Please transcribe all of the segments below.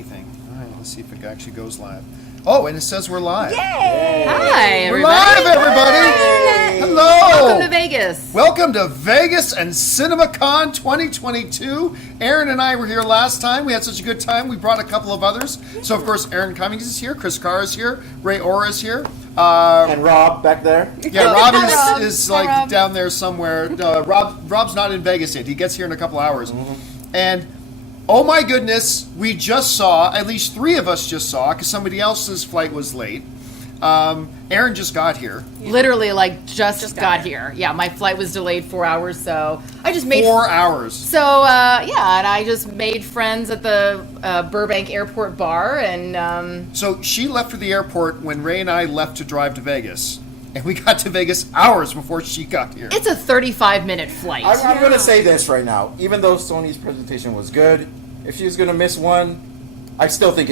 anything. All right, let's see if it actually goes live. Oh, and it says we're live. Yay! Hi, We're everybody. live, everybody. Yay! Hello. Welcome to Vegas. Welcome to Vegas and CinemaCon 2022. Aaron and I were here last time. We had such a good time. We brought a couple of others. So, of course, Aaron Cummings is here. Chris Carr is here. Ray Orr is here. And Rob back there. Yeah, Rob Rob. is Hi, like Rob. down there somewhere. Rob's not in Vegas yet. He gets here in a couple hours. Mm-hmm. And oh my goodness, we just saw, at least three of us just saw, because somebody else's flight was late. Aaron just got here. Literally, like, just got here. Yeah, my flight was delayed 4 hours, so I just made... 4 hours. So, yeah, and I just made friends at the Burbank Airport bar, and... So she left for the airport when Ray and I left to drive to Vegas. And we got to Vegas hours before she got here. It's a 35-minute flight. I'm going to say this right now. Even though Sony's presentation was good, if she was going to miss one, I still think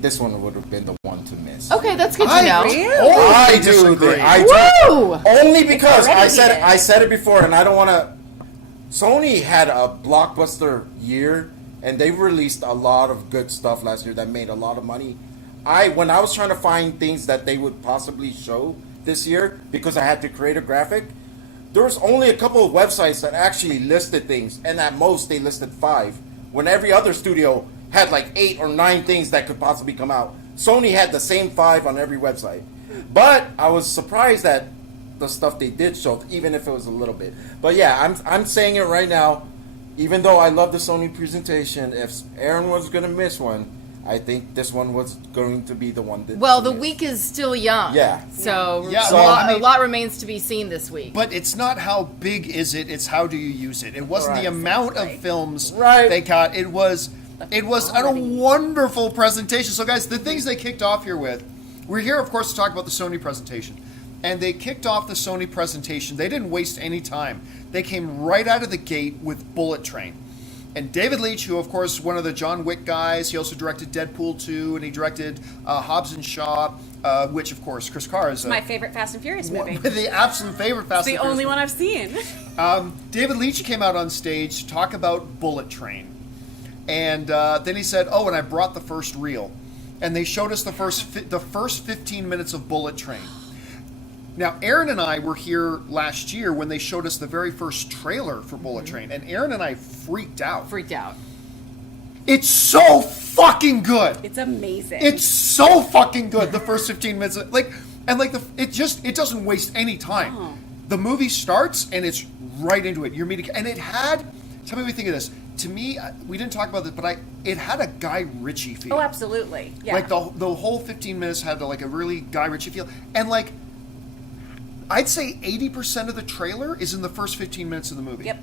this one would have been the one to miss. Okay, that's good to know. I disagree. Woo! Only because I said it before, and I don't want to. Sony had a blockbuster year, and they released a lot of good stuff last year that made a lot of money. When I was trying to find things that they would possibly show this year, because I had to create a graphic, there was only a couple of websites that actually listed things, and at most they listed 5, when every other studio had like 8 or 9 things that could possibly come out. Sony had the same 5 on every website. But I was surprised at the stuff they did show, even if it was a little bit. But yeah, I'm saying it right now, even though I love the Sony presentation, if Aaron was going to miss one, I think this one was going to be the one that... Well, the week is still young. Yeah. So, Yeah, a lot remains to be seen this week. But it's not how big is it, it's how do you use it. It wasn't the Right. amount of films Right. they got. It was a wonderful presentation. So, guys, the things they kicked off here with, we're here, of course, to talk about the Sony presentation. And they kicked off the Sony presentation. They didn't waste any time. They came right out of the gate with Bullet Train. And David Leitch, who, of course, one of the John Wick guys, he also directed Deadpool 2, and he directed Hobbs and Shaw, which, of course, Chris Carr is my favorite Fast and Furious movie. the absolute favorite Fast and The Furious only movie. one I've seen. David Leitch came out on stage to talk about Bullet Train. And then he said, and I brought the first reel. And they showed us the first 15 minutes of Bullet Train. Now, Aaron and I were here last year when they showed us the very first trailer for Bullet Train. And Aaron and I freaked out. It's so fucking good. It's amazing. It's so fucking good, the first 15 minutes. It doesn't waste any time. Oh. The movie starts, and it's right into it. You're meeting... And it had... Tell me what you think of this. To me, we didn't talk about this, but it had a Guy Ritchie feel. Oh, absolutely. Yeah. Like, the whole 15 minutes had, like, a really Guy Ritchie feel. And, like... I'd say 80% of the trailer is in the first 15 minutes of the movie. Yep.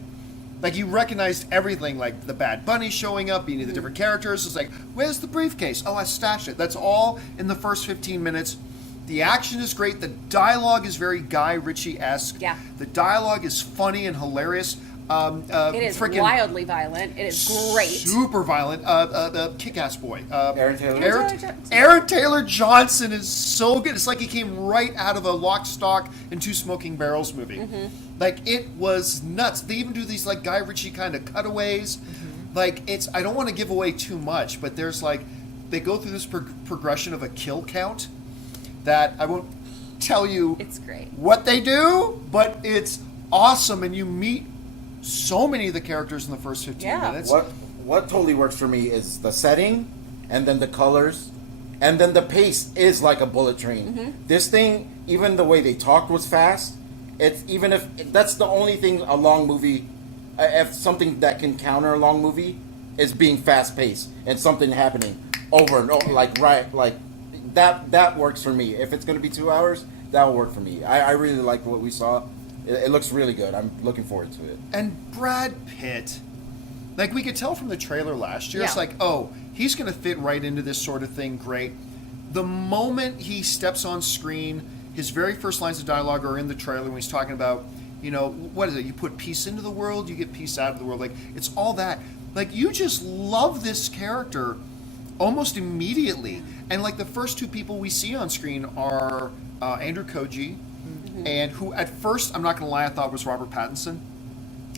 Like, you recognized everything, like the Bad Bunny showing up, being the different characters. It's like, where's the briefcase? Oh, I stashed it. That's all in the first 15 minutes. The action is great. The dialogue is very Guy Ritchie-esque. Yeah. The dialogue is funny and hilarious. It is wildly violent. It is great. Super violent. Kick-ass boy. Aaron Taylor? Aaron Taylor Johnson is so good. It's like he came right out of a Lock, Stock, and Two Smoking Barrels movie. Mm-hmm. Like, it was nuts. They even do these, like, Guy Ritchie kind of cutaways. Mm-hmm. Like, I don't want to give away too much, but there's, like, they go through this progression of a kill count that I won't tell you It's great. what they do, but it's awesome, and you meet so many of the characters in the first 15 minutes. What totally works for me is the setting, and then the colors, and then the pace is like a bullet train. Mm-hmm. This thing, even the way they talked was fast. It's even if that's the only thing a long movie, if something that can counter a long movie, is being fast paced and something happening over and over, like that works for me. If it's going to be 2 hours, that will work for me. I really like what we saw. It looks really good. I'm looking forward to it. And Brad Pitt, like, we could tell from the trailer last year, Yeah. it's like, he's going to fit right into this sort of thing. Great. The moment he steps on screen, his very first lines of dialogue are in the trailer when he's talking about, what is it? You put peace into the world, you get peace out of the world. Like, it's all that. Like, you just love this character almost immediately. And, like, the first 2 people we see on screen are Andrew Koji, and who at first, I'm not going to lie, I thought was Robert Pattinson.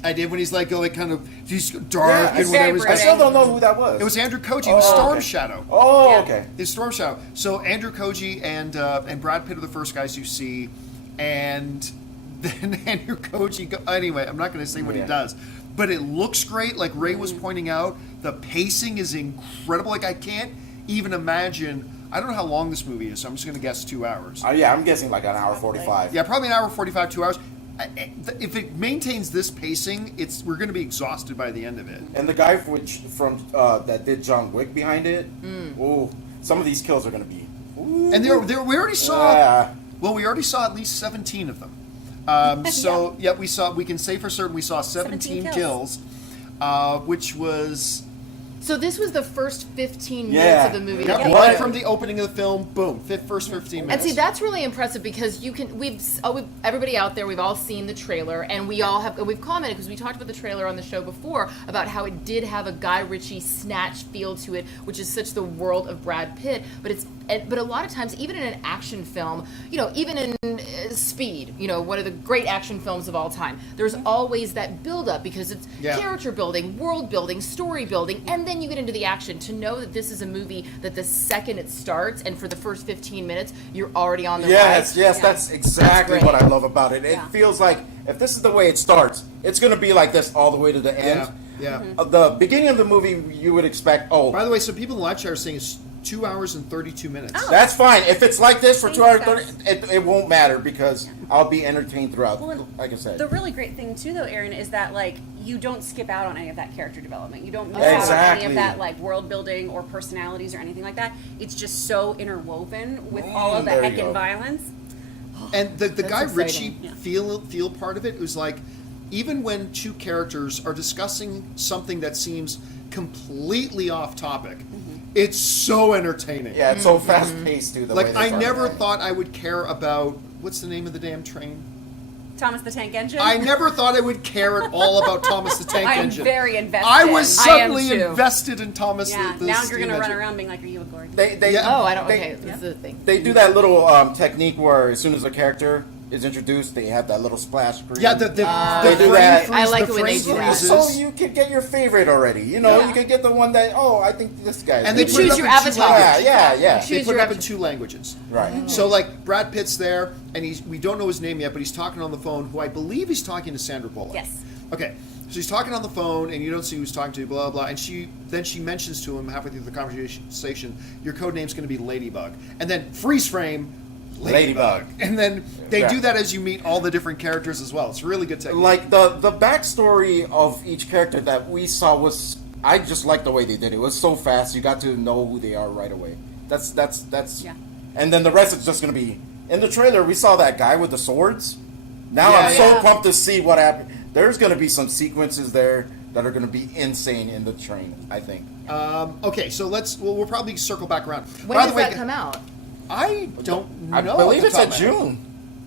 I did when he's like kind of he's dark Yeah, and whatever. I still don't know who that was. It was Andrew Koji. He was Storm okay. Shadow. Oh, Yeah. okay. It's Storm Shadow. So Andrew Koji and Brad Pitt are the first guys you see, and then Andrew Koji. Anyway, I'm not going to say what he does, but it looks great. Like Ray was pointing out, the pacing is incredible. Like I can't even imagine. I don't know how long this movie is, so I'm just going to guess 2 hours. Yeah, I'm guessing like an hour 45. Yeah, probably an hour 45, 2 hours. If it maintains this pacing, we're going to be exhausted by the end of it. And the guy from that did John Wick behind it. Ooh, some of these kills are going to be. Ooh. And we already saw. Yeah. Well, we already saw at least 17 of them. So we can say for certain we saw 17 kills, which was. So this was the first 15 minutes of the movie. Yeah, right from the opening of the film, boom, first 15 minutes. And see, that's really impressive because everybody out there, we've all seen the trailer, and we've commented because we talked about the trailer on the show before about how it did have a Guy Ritchie snatch feel to it, which is such the world of Brad Pitt. But a lot of times, even in an action film, even in Speed, one of the great action films of all time, there's always that build-up because it's character building, world building, story building, and then you get into the action. To know that this is a movie that the second it starts and for the first 15 minutes, you're already on the ride. Yes, that's exactly what I love about it. It feels like if this is the way it starts, it's going to be like this all the way to the end. Yeah. The beginning of the movie, you would expect, By the way, some people in the live chat are saying it's 2 hours and 32 minutes. Oh. That's fine. If it's like this for 2 hours 30, it won't matter because I'll be entertained throughout. Well, like I said, the really great thing too, though, Aaron, is that you don't skip out on any of that character development. You don't miss out on any of that world building or personalities or anything like that. It's just so interwoven with all of the heckin' violence. And the Guy exciting. Ritchie feel part of it was like, even when two characters are discussing something that seems completely off topic, it's so entertaining. yeah, it's so fast paced too. Like I never thought I would care about what's the name of the damn train? Thomas the Tank Engine. I never thought I would care at all about Thomas the Tank I'm Engine. very invested. I was I am suddenly too. invested in Thomas the now steam you're gonna run engine. around being like, "Are you a Gordon?" Okay, this is the thing. They do that little technique where as soon as a character is introduced, they have that little splash screen. Yeah, the They do frame that. I like the it when they frame do that. freezes. So you can get your favorite already. You can get the one that I think this guy. And You they put it choose up your in two avatar. languages. Yeah. You They choose put your it up in avatar. 2 languages. Right. So like Brad Pitt's there, and we don't know his name yet, but he's talking on the phone. Who I believe he's talking to Sandra Bullock. Yes. Okay, so he's talking on the phone, and you don't see who he's talking to. Blah blah. And she mentions to him halfway through the conversation, "Your code name's going to be Ladybug," and then freeze frame. Ladybug. And then they do that as you meet all the different characters as well. It's really good technique. Like the backstory of each character that we saw was, I just like the way they did it. It was so fast. You got to know who they are right away. That's Yeah. And then the rest is just gonna be in the trailer. We saw that guy with the swords. Now Yeah, I'm so yeah. pumped to see what happened. There's gonna be some sequences there that are gonna be insane in the train. I think. Okay, so we'll probably circle back around. When By does the way, that come out? I don't know. I believe at it's the at top of my head. June.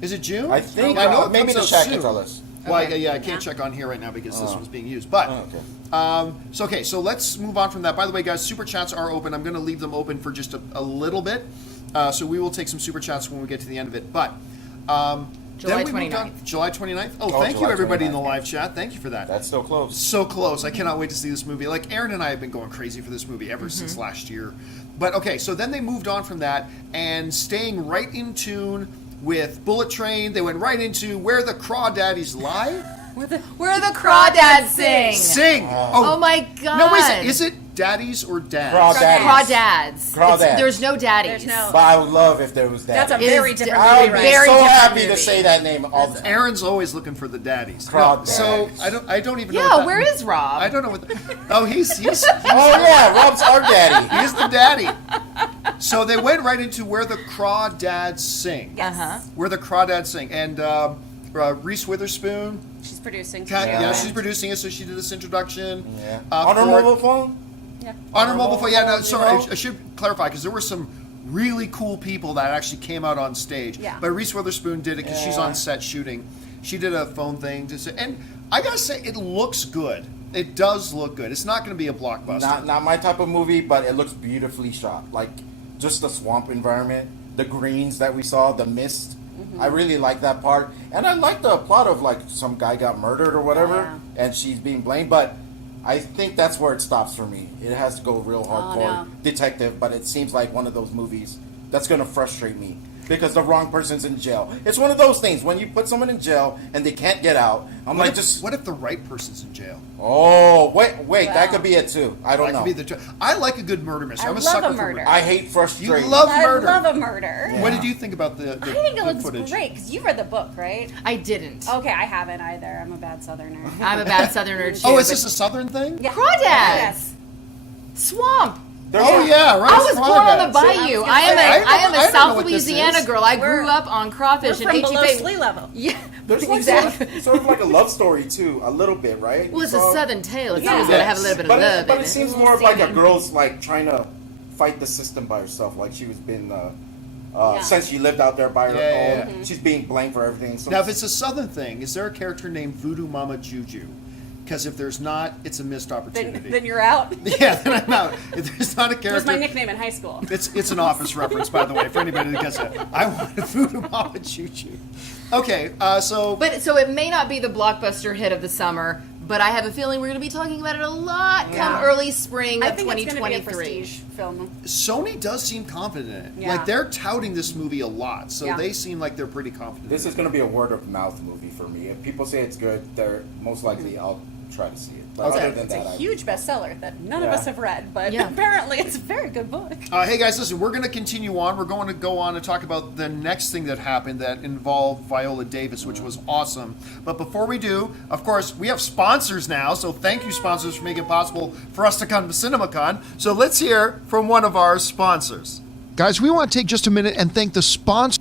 Is it June? I think. I know it maybe comes the out chat soon. can tell us. Well, Okay. I can't check on here right now because this one's being used. But Oh, okay. so let's move on from that. By the way, guys, super chats are open. I'm going to leave them open for just a little bit. So we will take some super chats when we get to the end of it. But July then we moved on- 29th. July 29th. Oh, Oh, thank you July everybody in the 29th. live chat. Thank you for that. That's still close. So close. I cannot wait to see this movie. Like Aaron and I have been going crazy for this movie ever since last year. But okay, so then they moved on from that and staying right in tune with Bullet Train. They went right into Where the Crawdaddies Lie. Where the crawdads sing. Sing. Oh my god. No, wait a second. Is it daddies or dads? Crawdads. Crawdads. Crawdads. There's no daddies. There's no. But I would love if there was that. That's a It very is different I movie, would be right? very so different happy to movie. say that name all the time. Aaron's always looking for the daddies. Crawdads. So I don't even know. Yeah, what that where means. is Rob? I don't know what. He's Oh yeah, Rob's our daddy. he's the daddy. So they went right into Where the Crawdads Sing. Yes. Uh-huh. Where the Crawdads Sing, and Reese Witherspoon. She's producing. Yeah, she's producing it, so she did this introduction. Yeah. Uh, On her for- mobile phone. Yeah. On her mobile phone. Yeah, no, sorry, You know? I should clarify because there were some really cool people that actually came out on stage. Yeah. But Reese Witherspoon did it because she's Yeah. on set shooting. She did a phone thing to say, and I gotta say, it looks good. It does look good. It's not going to be a blockbuster. Not my type of movie, but it looks beautifully shot. Like just the swamp environment, the greens that we saw, the mist. I really like that part, and I like the plot of like some guy got murdered or whatever, and she's being blamed. But I think that's where it stops for me. It has to go real hardcore detective, but it seems like one of those movies that's going to frustrate me because the wrong person's in jail. It's one of those things when you put someone in jail and they can't get out. What if the right person's in jail? Oh, wait, that could be it too. I don't know. I like a good murder mystery. I'm a love sucker a for murder. I hate frustration. You love murder. I love a murder. What did you think about the I think it looks footage? great because you read the book, right? I didn't. Okay, I haven't either. I'm a bad Southerner. I'm a bad Southerner too. Oh, is this a Southern thing? Yeah. Crawdads. Yes. Swamp. Oh yeah, right. I was born on the Crawdads. bayou. I I am I a don't know South what this Louisiana is. girl. I We're- grew up on We're crawfish and from below HEB. sea level. Yeah, There's like exactly. sort of like a love story too, a little bit, right? Well, it's So- a Southern tale. It's Yeah. always got to have a little bit of but love but in it it. seems more of like a girl's like trying to fight the system by herself, like she was been since she lived out there by her Yeah, own. She's being blamed for everything. So Now, if it's a Southern thing, is there a character named Voodoo Mama Juju? Because if there's not, it's a missed opportunity. Then you're out. Yeah, then I'm out. If there's not a character, That was my nickname in high school. It's an Office reference, by the way, for anybody that gets it. I wanted Voodoo Mama Juju. Okay, so But so it may not be the blockbuster hit of the summer, but I have a feeling we're going to be talking about it a lot come early spring I of think it's going to be a 2023. prestige film. Sony does seem confident in it. Yeah. Like they're touting this movie a lot, so Yeah. they seem like they're pretty confident. this in is going to be a word of mouth movie for me. If people say it's good, they're most likely I'll try to see it. But Okay. other than It's a that, huge bestseller that none of Yeah. us have read, but Yeah. apparently it's a very good book. Hey guys, listen, we're going to continue on. We're going to go on and talk about the next thing that happened that involved Viola Davis, which was awesome. But before we do, of course, we have sponsors now, so thank you, sponsors, for making it possible for us to come to CinemaCon. So let's hear from one of our sponsors. Guys, we want to take just a minute and thank the sponsor.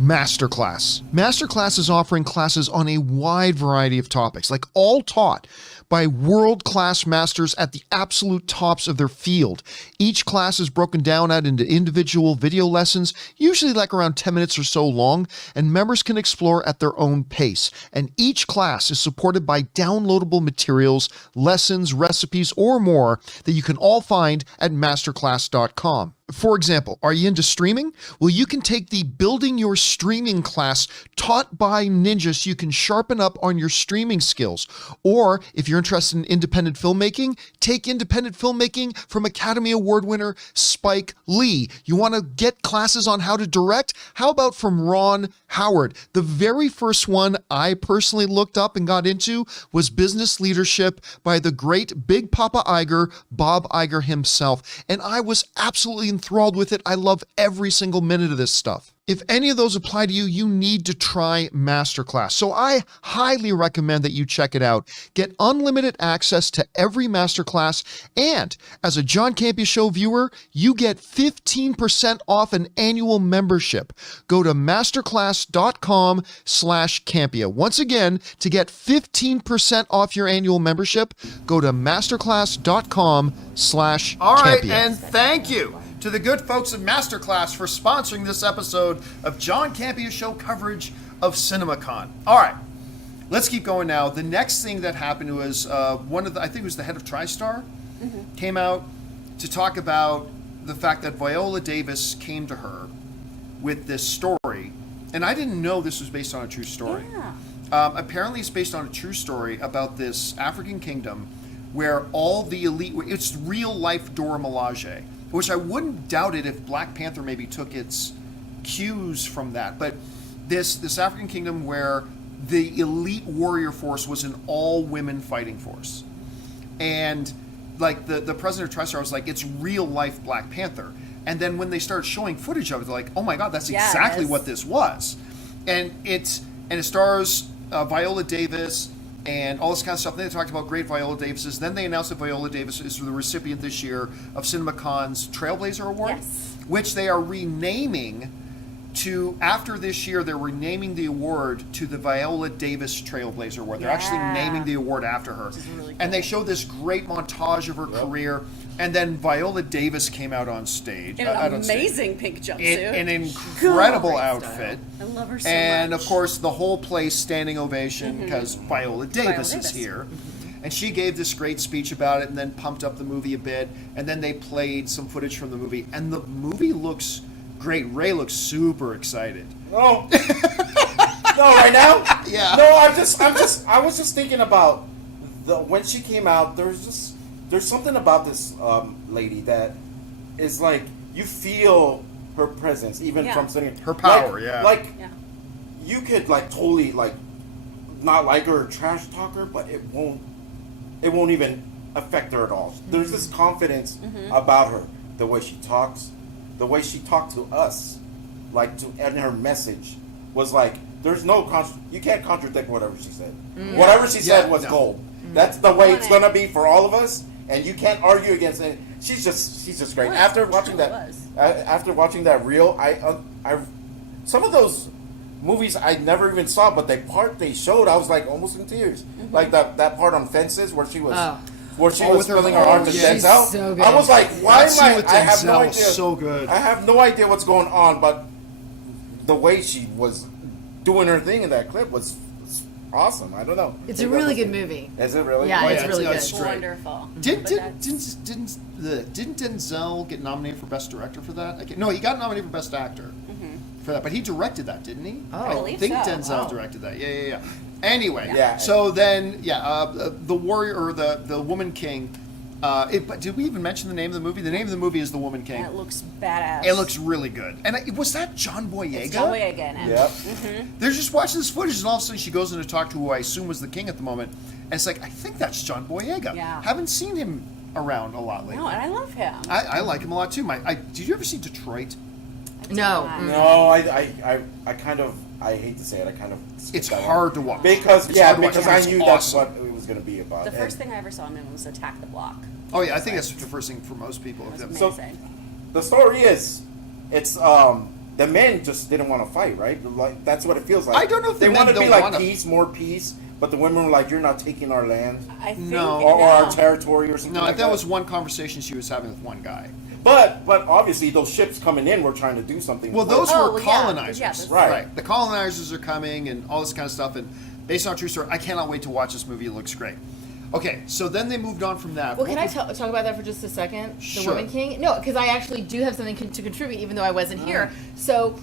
Masterclass. Masterclass is offering classes on a wide variety of topics, like all taught by world-class masters at the absolute tops of their field. Each class is broken down out into individual video lessons, usually like around 10 minutes or so long, and members can explore at their own pace. And each class is supported by downloadable materials, lessons, recipes, or more that you can all find at masterclass.com. For example, are you into streaming? Well, you can take the Building Your Streaming class taught by ninjas so you can sharpen up on your streaming skills. Or if you're interested in independent filmmaking, take independent filmmaking from Academy Award winner Spike Lee. You want to get classes on how to direct? How about from Ron Howard? The very first one I personally looked up and got into was Business Leadership by the great Big Papa Iger, Bob Iger himself. And I was absolutely enthralled with it. I love every single minute of this stuff. If any of those apply to you, you need to try Masterclass. So I highly recommend that you check it out. Get unlimited access to every Masterclass, and as a John Campea Show viewer, you get 15% off an annual membership. Go to masterclass.com/Campea. Once again, to get 15% off your annual membership, go to masterclass.com/Campea. All right, and thank you to the good folks at Masterclass for sponsoring this episode of John Campea Show coverage of CinemaCon. All right, let's keep going now. The next thing that happened was I think it was the head of TriStar, came out to talk about the fact that Viola Davis came to her with this story, and I didn't know this was based on a true story. Apparently it's based on a true story about this African kingdom where all the elite, it's real life Dora Milaje, which I wouldn't doubt it if Black Panther maybe took its cues from that. But this African kingdom where the elite warrior force was an all-women fighting force. And like the president of TriStar was like, it's real life Black Panther. And then when they started showing footage of it, they're like, oh my God, that's exactly what this was. And it stars Viola Davis and all this kind of stuff. Then they talked about great Viola Davises. Then they announced that Viola Davis is the recipient this year of CinemaCon's Trailblazer Award, which they are renaming to, after this year, they're renaming the award to the Viola Davis Trailblazer Award. They're actually naming the award after her. Really cool. And they showed this great montage of her career. And then Viola Davis came out on stage. In an amazing pink jumpsuit. An incredible outfit. I love her so and much. of course, the whole place standing ovation because Viola Davis is here. And she gave this great speech about it and then pumped up the movie a bit. And then they played some footage from the movie. And the movie looks great. Ray looks super excited. No. No, right now? Yeah. No, I was just thinking about when she came out. There's something about this lady that is like you feel her presence even from sitting. Her power, Like you could like totally like not like her or trash talk her, but it won't even affect her at all. There's this confidence about her, the way she talks, the way she talked to us, and her message was like. There's no you can't contradict whatever she said. Whatever she said was gold. That's the way it's gonna be for all of us, and you can't argue against it. She's just great. After watching that reel, I some of those movies I never even saw, but the part they showed, I was like almost in tears. Like that part on Fences where she was. Where she was spilling her heart to Denzel. So good. I was like, why am I? I have no idea. So good. I have no idea what's going on, but the way she was doing her thing in that clip was awesome. I don't know. It's a really good movie. Is it really? Yeah, it's yeah, really it's good. great. Wonderful. Didn't Denzel get nominated for Best Director for that? No, he got nominated for Best Actor for that, but he directed that, didn't he? Oh. I believe think so. Denzel directed that. Yeah. Anyway, Yeah. so then, the warrior or the Woman King. But did we even mention the name of the movie? The name of the movie is The Woman King. And it looks badass. It looks really good. And was that John Boyega? It's John Boyega in it. Yep. They're just watching this footage, and all of a sudden she goes in to talk to who I assume was the king at the moment. And it's like, I think that's John Boyega. Yeah. Haven't seen him around a lot lately. No, and I love him. I like him a lot too. Did you ever see Detroit? No. No, I kind of I hate to say it. I kind of It's skipped that hard one. to watch. because It's hard to watch, because but I it's knew awesome. that's what it was going to be about. The first thing I ever saw him in was Attack the Block. Oh yeah, I think that's the first thing for most people. It was So- amazing. The story is, it's the men just didn't want to fight, right? Like that's what it feels like. I don't know if they the men wanted to be don't like wanna- peace, more peace, but the women were like, "You're not taking our land I think No. or our no. territory or something." No, like that was one conversation she was having with one guy. But obviously those ships coming in were trying to do something. Well, with those us. Oh, were well, yeah. colonizers. Yeah, that's right. The colonizers are coming and all this kind of stuff. And based on a true story, I cannot wait to watch this movie. It looks great. Okay, so then they moved on from that. Well, can I talk about that for just a second? The Sure. Woman King? No, because I actually do have something to contribute, even though I wasn't here. So,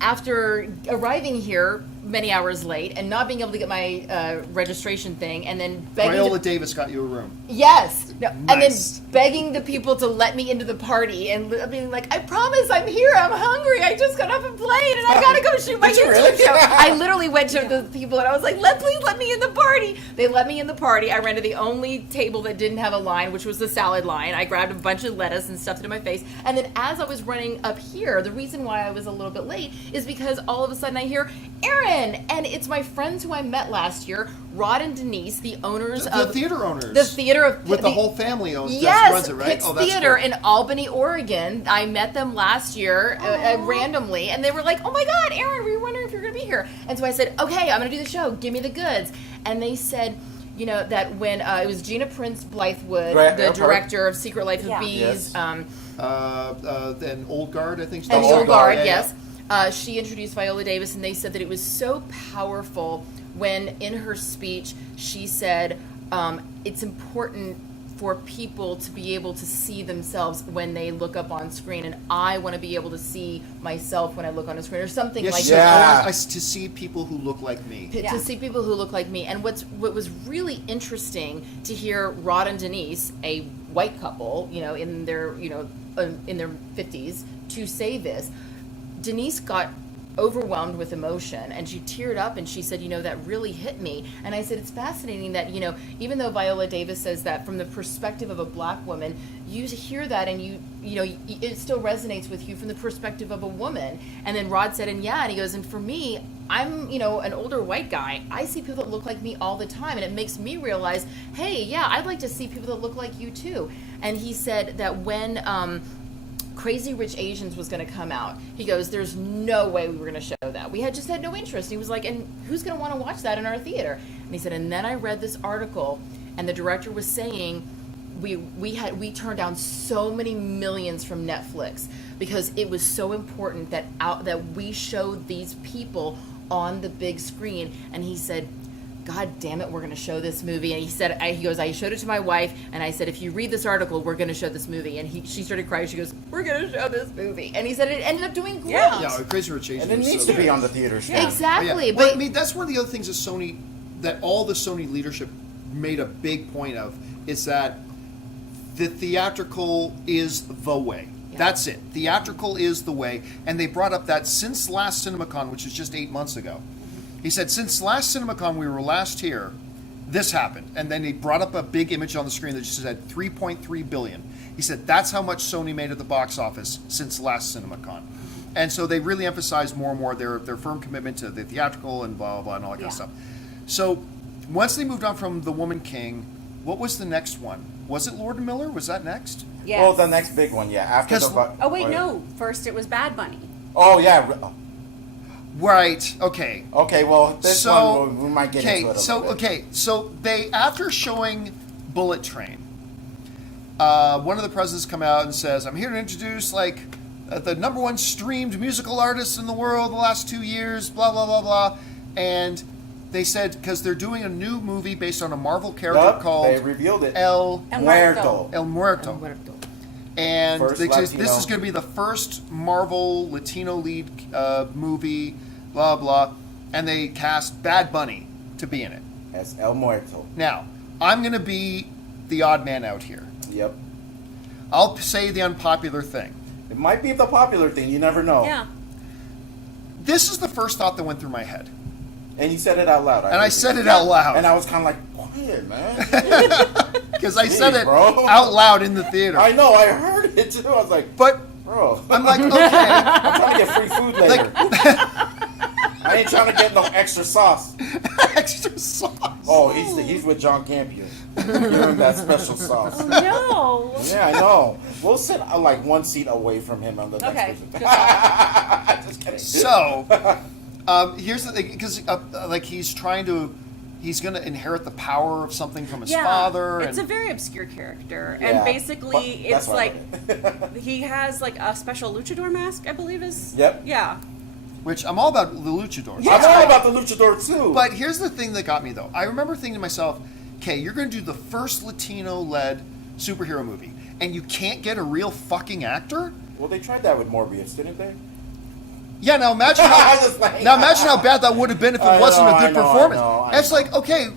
after arriving here many hours late and not being able to get my registration thing, and then begging Viola to, Davis got you a room. yes, no, and then Nice. begging the people to let me into the party, and being like, "I promise, I'm here. I'm hungry. I just got off a plane, and I gotta go shoot my Did you YouTube really? show." I literally went to the people, and I was like, please let me in the party." They let me in the party. I ran to the only table that didn't have a line, which was the salad line. I grabbed a bunch of lettuce and stuffed it in my face. And then as I was running up here, the reason why I was a little bit late is because all of a sudden I hear, "Aaron!" And it's my friends who I met last year, Rod and Denise, the owners The of theater owners. the theater of With the whole family owns Yes, runs it, right? Pitt's Oh, that's Theater cool. in Albany, Oregon. I met them last year randomly, and they were like, "Oh my God, Aaron, we were wondering if you're going to be here." And so I said, "Okay, I'm going to do the show. Give me the goods." And they said, you know, that when it was Gina Prince Blythewood, the director of Secret Life of Yeah. Bees, Yes. Then Old Guard, I think. and the Old Old Guard, Guard, yeah, yes. She introduced Viola Davis, and they said that it was so powerful when, in her speech, she said, it's important for people to be able to see themselves when they look up on screen, and I want to be able to see myself when I look on a screen, or something Yes, like she that. said, Yeah. I want to see people who look like me. To see people who look like me. And what was really interesting to hear Rod and Denise, a white couple, you know, in their 50s, to say this. Denise got overwhelmed with emotion, and she teared up, and she said, you know, that really hit me. And I said, it's fascinating that, you know, even though Viola Davis says that from the perspective of a black woman, you hear that and you know, it still resonates with you from the perspective of a woman. And then Rod said, and he goes, and for me, I'm, you know, an older white guy. I see people that look like me all the time, and it makes me realize, hey, yeah, I'd like to see people that look like you too. And he said that when Crazy Rich Asians was going to come out, he goes, there's no way we were going to show that. We had no interest. And he was like, and who's going to want to watch that in our theater? And he said, and then I read this article, and the director was saying, we turned down so many millions from Netflix because it was so important that we showed these people on the big screen. And he said, God damn it, we're going to show this movie. And he said, he goes, I showed it to my wife, and I said, if you read this article, we're going to show this movie. And she started crying. She goes, we're going to show this movie. And he said it ended up doing great. Yeah. Yeah, Crazy Rich Asians. And it needs to be on the theater screen. Exactly. Well, But I mean, that's one of the other things that Sony, that all the Sony leadership made a big point of, is that the theatrical is the way. Yeah. That's it. Theatrical is the way. And they brought up that since last CinemaCon, which is just 8 months ago, he said, since last CinemaCon, we were last here, this happened. And then he brought up a big image on the screen that just said 3.3 billion. He said, that's how much Sony made at the box office since last CinemaCon. And so they really emphasized more and more their firm commitment to the theatrical and blah, blah, blah, and all that kind of stuff. So once they moved on from The Woman King, what was the next one? Was it Lord and Miller? Was that next? Yes. Well, the next big one, yeah. After 'Cause- the. Oh wait, no. First it was Bad Bunny. Oh yeah. Right. Okay. Okay. Well, this one we might get into it. So they, after showing Bullet Train, one of the presidents come out and says, "I'm here to introduce the number one streamed musical artist in the world the last 2 years." Blah blah blah blah, and they said because they're doing a new movie based on a Marvel character called they revealed it. El Muerto. Muerto. And First this Latino. is going to be the first Marvel Latino lead movie, blah, blah. And they cast Bad Bunny to be in it. As El Muerto. Now, I'm going to be the odd man out here. Yep. I'll say the unpopular thing. It might be the popular thing. You never know. Yeah. This is the first thought that went through my head. And you said it out loud. And I said it out loud. And I was kind of like, quiet, man. Because I said Jeez, it bro. out loud in the theater. I know. I heard it too. I was like, But bro. I'm like, okay. I'm trying to get free food later. I ain't trying to get no extra sauce. Extra sauce. Oh, he's with John Campea. Give him that special sauce. No. Yeah, I know. We'll sit like one seat away from him on the next Okay. person. Good call. Just kidding. So, here's the thing, because he's going to inherit the power of something from his father. It's and a very obscure character, Yeah, and basically but that's it's why I like he has like a special luchador mask, I believe is. Yep. Yeah. which I'm all about the luchadors. I'm all about the luchador too. But here's the thing that got me, though. I remember thinking to myself, okay, you're going to do the first Latino-led superhero movie, and you can't get a real fucking actor? well, they tried that with Morbius, didn't they? Yeah, now imagine I was like- how bad that would have been if it I wasn't know, a good I know, performance. I know. It's like, okay,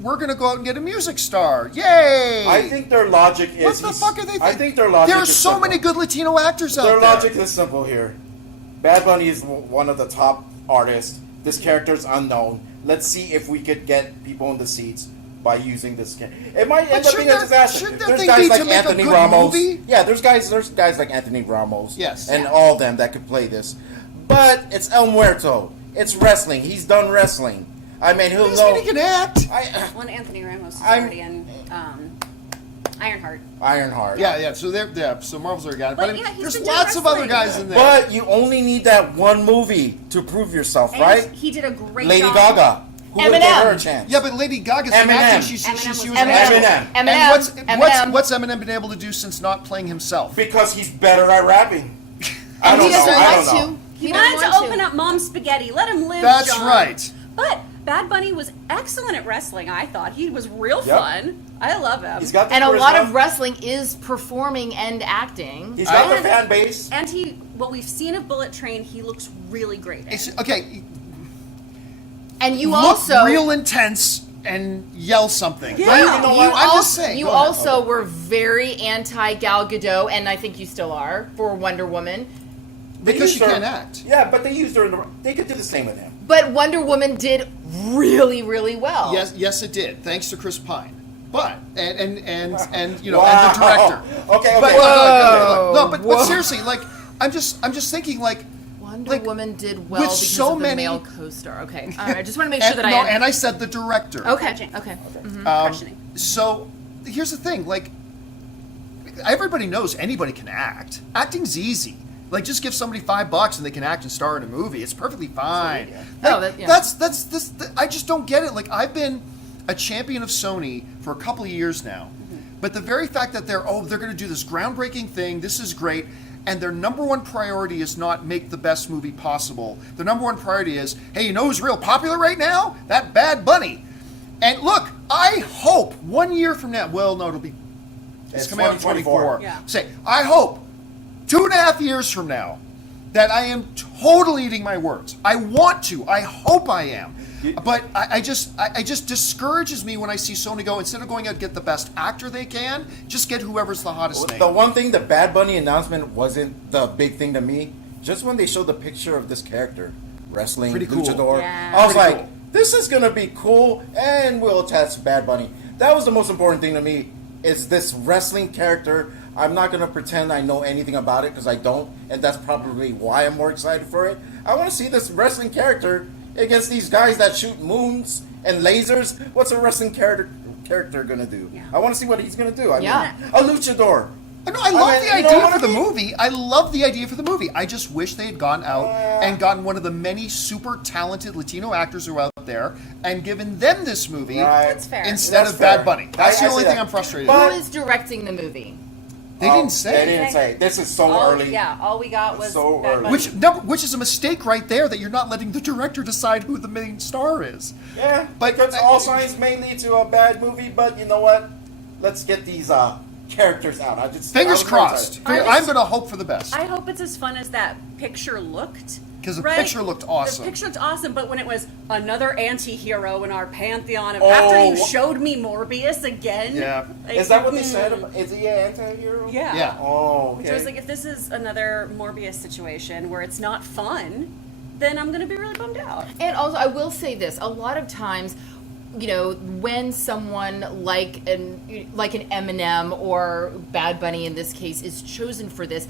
we're going to go out and get a music star. Yay! I think their logic is. What the fuck are they thinking? I think their logic There are is so simple. many good Latino actors out Their there. logic is simple here. Bad Bunny is one of the top artists. This character's unknown. Let's see if we could get people in the seats by using this character. It might end up being a disaster. Shouldn't their There's thing guys be like to make a Anthony good Ramos. movie? Yeah, there's guys like Anthony Ramos. Yes. And all of them that could play this. But it's El Muerto. It's wrestling. He's done wrestling. I mean, he'll Doesn't know. mean he can act. Well, and Anthony Ramos is I'm- already in Ironheart. Ironheart. Yeah. So Marvel's already got it. But I mean, yeah, he's there's been lots doing of other wrestling. guys in there. But you only need that one movie to prove yourself, And right? he did a great Lady job. Gaga. Who would give Eminem. her a chance? Yeah, but Lady Gaga's Eminem. acting. She Eminem was was an Eminem. actor. Eminem. And Eminem. what's Eminem been able to do since not playing himself? Because he's better at rapping. I And don't he know. doesn't I want don't know. to. He He wanted doesn't to want open up Mom's Spaghetti. Let him live, That's John. right. But Bad Bunny was excellent at wrestling, I thought. He was real Yep. fun. I love him. He's got the And a lot charisma. of wrestling is performing and acting. He's got the And- fan base. And what we've seen of Bullet Train, he looks really great at. It's, okay, And you look also real intense and yell something. Yeah. Right? You know what? I'm al- just saying. you Go ahead. also were very anti Gal Gadot, and I think you still are for Wonder Woman. They Because used she her- can't act. Yeah, but they used her in the. They could do the same with him. But Wonder Woman did really, really well. Yes, it did. Thanks to Chris Pine. But and you know Wow. and the director. Okay. But, Whoa. no, but Whoa. seriously, like I'm just thinking like Wonder like, Woman did well with because so of the many- male co-star. Okay, all right. I just want to make sure that and I said the director. Okay. Questioning. So here's the thing, like everybody knows anybody can act. Acting's easy. Like just give somebody $5 and they can act and star in a movie. It's perfectly fine. Oh, Like, that- yeah. that's I just don't get it. Like I've been a champion of Sony for a couple of years now. But the very fact that they're going to do this groundbreaking thing, this is great. and their number one priority is not make the best movie possible. Their number one priority is, hey, you know who's real popular right now? That Bad Bunny. And look, I hope 1 year from now, well, no, it's coming out in 2024. Yeah. Say, I hope 2.5 years from now that I am totally eating my words. I want to. I hope I am. But I just discourages me when I see Sony go, instead of going out and get the best actor they can, just get whoever's the hottest name. The one thing, the Bad Bunny announcement wasn't the big thing to me. Just when they showed the picture of this character, wrestling, Pretty cool. luchador, Yeah. I was Pretty like, cool. this is going to be cool, and we'll attach Bad Bunny. That was the most important thing to me, is this wrestling character. I'm not going to pretend I know anything about it, because I don't, and that's probably why I'm more excited for it. I want to see this wrestling character against these guys that shoot moons and lasers. What's a wrestling character going to do? Yeah. I want to see what he's going to do. I mean, Yeah. a luchador. No, I love the you know idea what for I the mean? movie. I love the idea for the movie. I just wish they had gone out and gotten one of the many super talented Latino actors who are out there and given them this movie Right. That's fair. instead That's of Bad fair. Bunny. That's I the only see thing that. I'm frustrated But- with. Who is directing the movie? They didn't say. They didn't say. This is so early. Yeah, all we got was So Bad early. Bunny. Which is a mistake right there, that you're not letting the director decide who the main star is. Yeah, But- because all signs may lead to a bad movie, but you know what? Let's get these characters out. Fingers I'm crossed. excited. I'm going to hope for the best. I hope it's as fun as that picture looked. 'Cause the right? picture looked awesome. The picture looked awesome, but when it was another anti-hero in our pantheon, and Oh. after you showed me Morbius again, Yeah. like, Is that what they said? Is he an anti-hero? Yeah. Yeah. Oh, okay. So it's like, if this is another Morbius situation where it's not fun, then I'm gonna be really bummed out. And also, I will say this: a lot of times, you know, when someone like an Eminem or Bad Bunny in this case is chosen for this,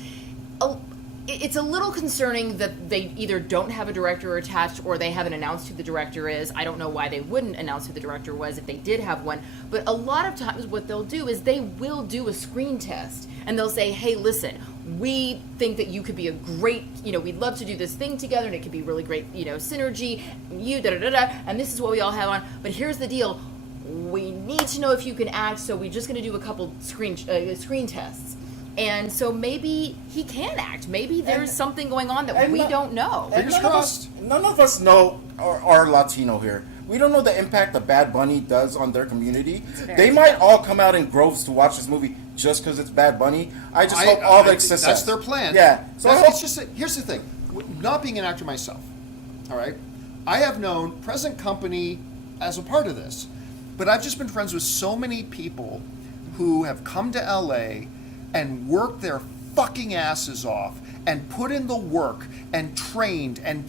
it's a little concerning that they either don't have a director attached or they haven't announced who the director is. I don't know why they wouldn't announce who the director was if they did have one. But a lot of times what they'll do is they will do a screen test. And they'll say, hey, listen, we think that you could be a great, we'd love to do this thing together and it could be really great, synergy, and this is what we all have on. But here's the deal. We need to know if you can act, so we're just going to do a couple screen tests. And so maybe he can act. Maybe there's something going on that we don't know. Fingers crossed. None of us know, are Latino here. We don't know the impact that Bad Bunny does on their community. They might all come out in groves to watch this movie just because it's Bad Bunny. I just hope all the success. That's their plan. Yeah. So I hope, here's the thing. Not being an actor myself, all right, I have known present company as a part of this. But I've just been friends with so many people who have come to LA and worked their fucking asses off and put in the work and trained and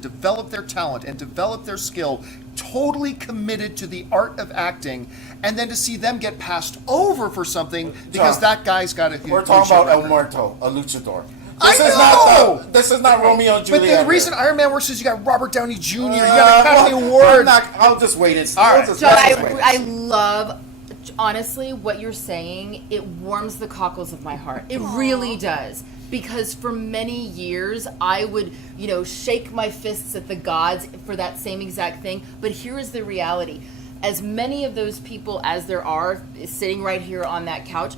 developed their talent and developed their skill, totally committed to the art of acting, and then to see them get passed over for something because that guy's got a huge we're talking about El record. Muerto, a luchador. This is not Romeo and But Juliet. the reason Iron Man works is you got Robert Downey Jr., you got Academy Award. I'll just wait. All right. John, I love, honestly, what you're saying. It warms the cockles of my heart. It really does. Because for many years, I would, shake my fists at the gods for that same exact thing. But here is the reality. As many of those people as there are sitting right here on that couch,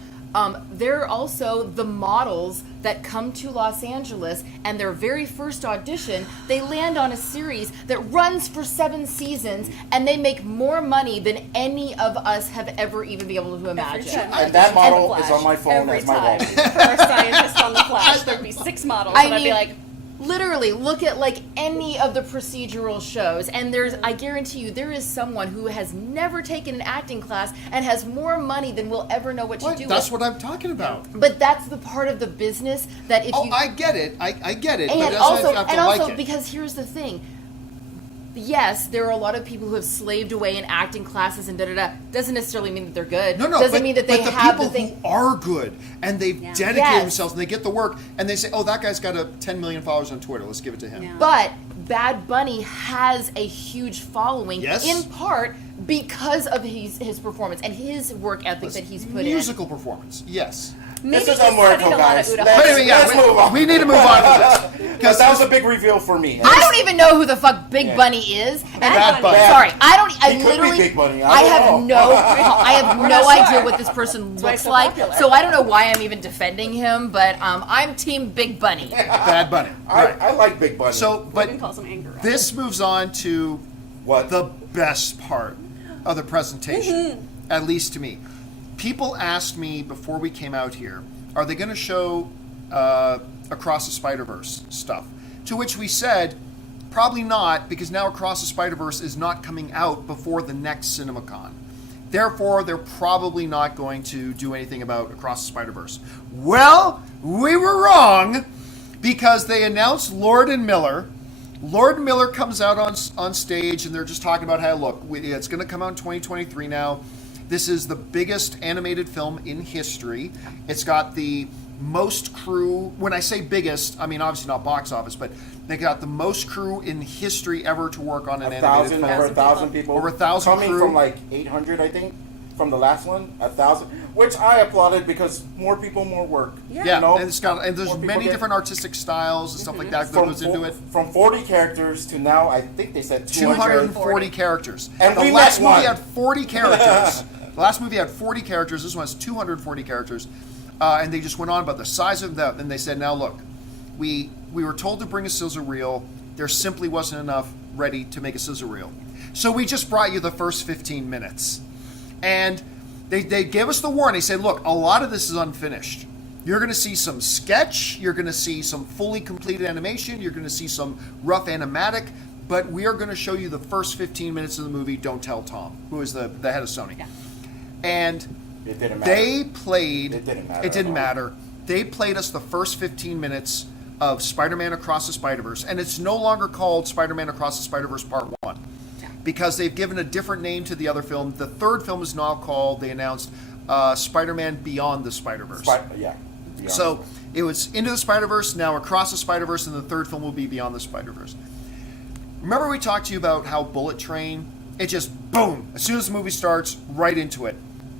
there are also the models that come to Los Angeles, and their very first audition, they land on a series that runs for 7 seasons, and they make more money than any of us have ever even been able to imagine. And that model is on my phone Every as my time. wall. For a scientist on the Flash, there'd be 6 models, and I'd be like, literally, look at any of the procedural shows, and I guarantee you, there is someone who has never taken an acting class and has more money than we'll ever know what to do That's with. what I'm talking about. But that's the part of the business that if you... I get it. I get it. But it And doesn't have to like it. because here's the thing. Yes, there are a lot of people who have slaved away in acting classes and Doesn't necessarily mean that they're good. No, Doesn't mean that they but the have people the thing. who are good and they've dedicated Yes. themselves and they get the work and they say, "Oh, that guy's got 10 million followers on Twitter. Let's give it to him." Yeah. But Bad Bunny has a huge following, Yes. in part because of his performance and his work ethic that he's put in. Musical performance, yes. maybe This is he's a Muerto, studied a lot of guys. Uda. Let's- But anyway, let's move on. we need to move on from this. Because that was a big reveal for me. I don't even know who the fuck Big Bunny is. And Bad Bunny. Sorry, I don't. I He could be literally. Big Bunny. I don't have know. I have We're no not sure. idea what this person why looks he's so like. popular. So I don't know why I'm even defending him. But I'm Team Big Bunny. Bad Bunny. Right. I like Big Bunny. So, We but can call some anger. this moves on to what? the best part of the presentation, at least to me. People asked me before we came out here, are they going to show Across the Spider-Verse stuff? To which we said, probably not, because now Across the Spider-Verse is not coming out before the next CinemaCon. Therefore, they're probably not going to do anything about Across the Spider-Verse. Well, we were wrong, because they announced Lord and Miller. Lord and Miller comes out on stage, and they're just talking about how, look, it's going to come out in 2023 now. This is the biggest animated film in history. It's got the most crew. When I say biggest, I mean obviously not box office, but they got the most crew in history ever to work on an animated film. Over 1,000 people. Over 1,000 coming crew. from like 800, I think, from the last one. 1,000, which I applauded because more people, more work. Yeah, You know? and there's More many people different artistic styles and stuff like that that goes into it. From 40 characters to now, I think they said 240 characters. And the we last met movie one. had 40 characters. The last movie had 40 characters. This one has 240 characters. And they just went on about the size of them. And they said, now look, we were told to bring a sizzle reel. There simply wasn't enough ready to make a sizzle reel. So we just brought you the first 15 minutes. And they gave us the warning. They said, look, a lot of this is unfinished. You're going to see some sketch. You're going to see some fully completed animation. You're going to see some rough animatic. But we are going to show you the first 15 minutes of the movie, Don't Tell Tom, who is the head of Sony. Yeah. And It didn't matter. they played... It didn't matter It didn't at all. matter. They played us the first 15 minutes of Spider-Man Across the Spider-Verse. And it's no longer called Spider-Man Across the Spider-Verse Part 1. Because they've given a different name to the other film. The third film is now called, they announced, Spider-Man Beyond the Spider-Verse. Yeah. So it was Into the Spider-Verse, now Across the Spider-Verse, and the third film will be Beyond the Spider-Verse. Remember we talked to you about how Bullet Train, it just, boom, as soon as the movie starts, right into it.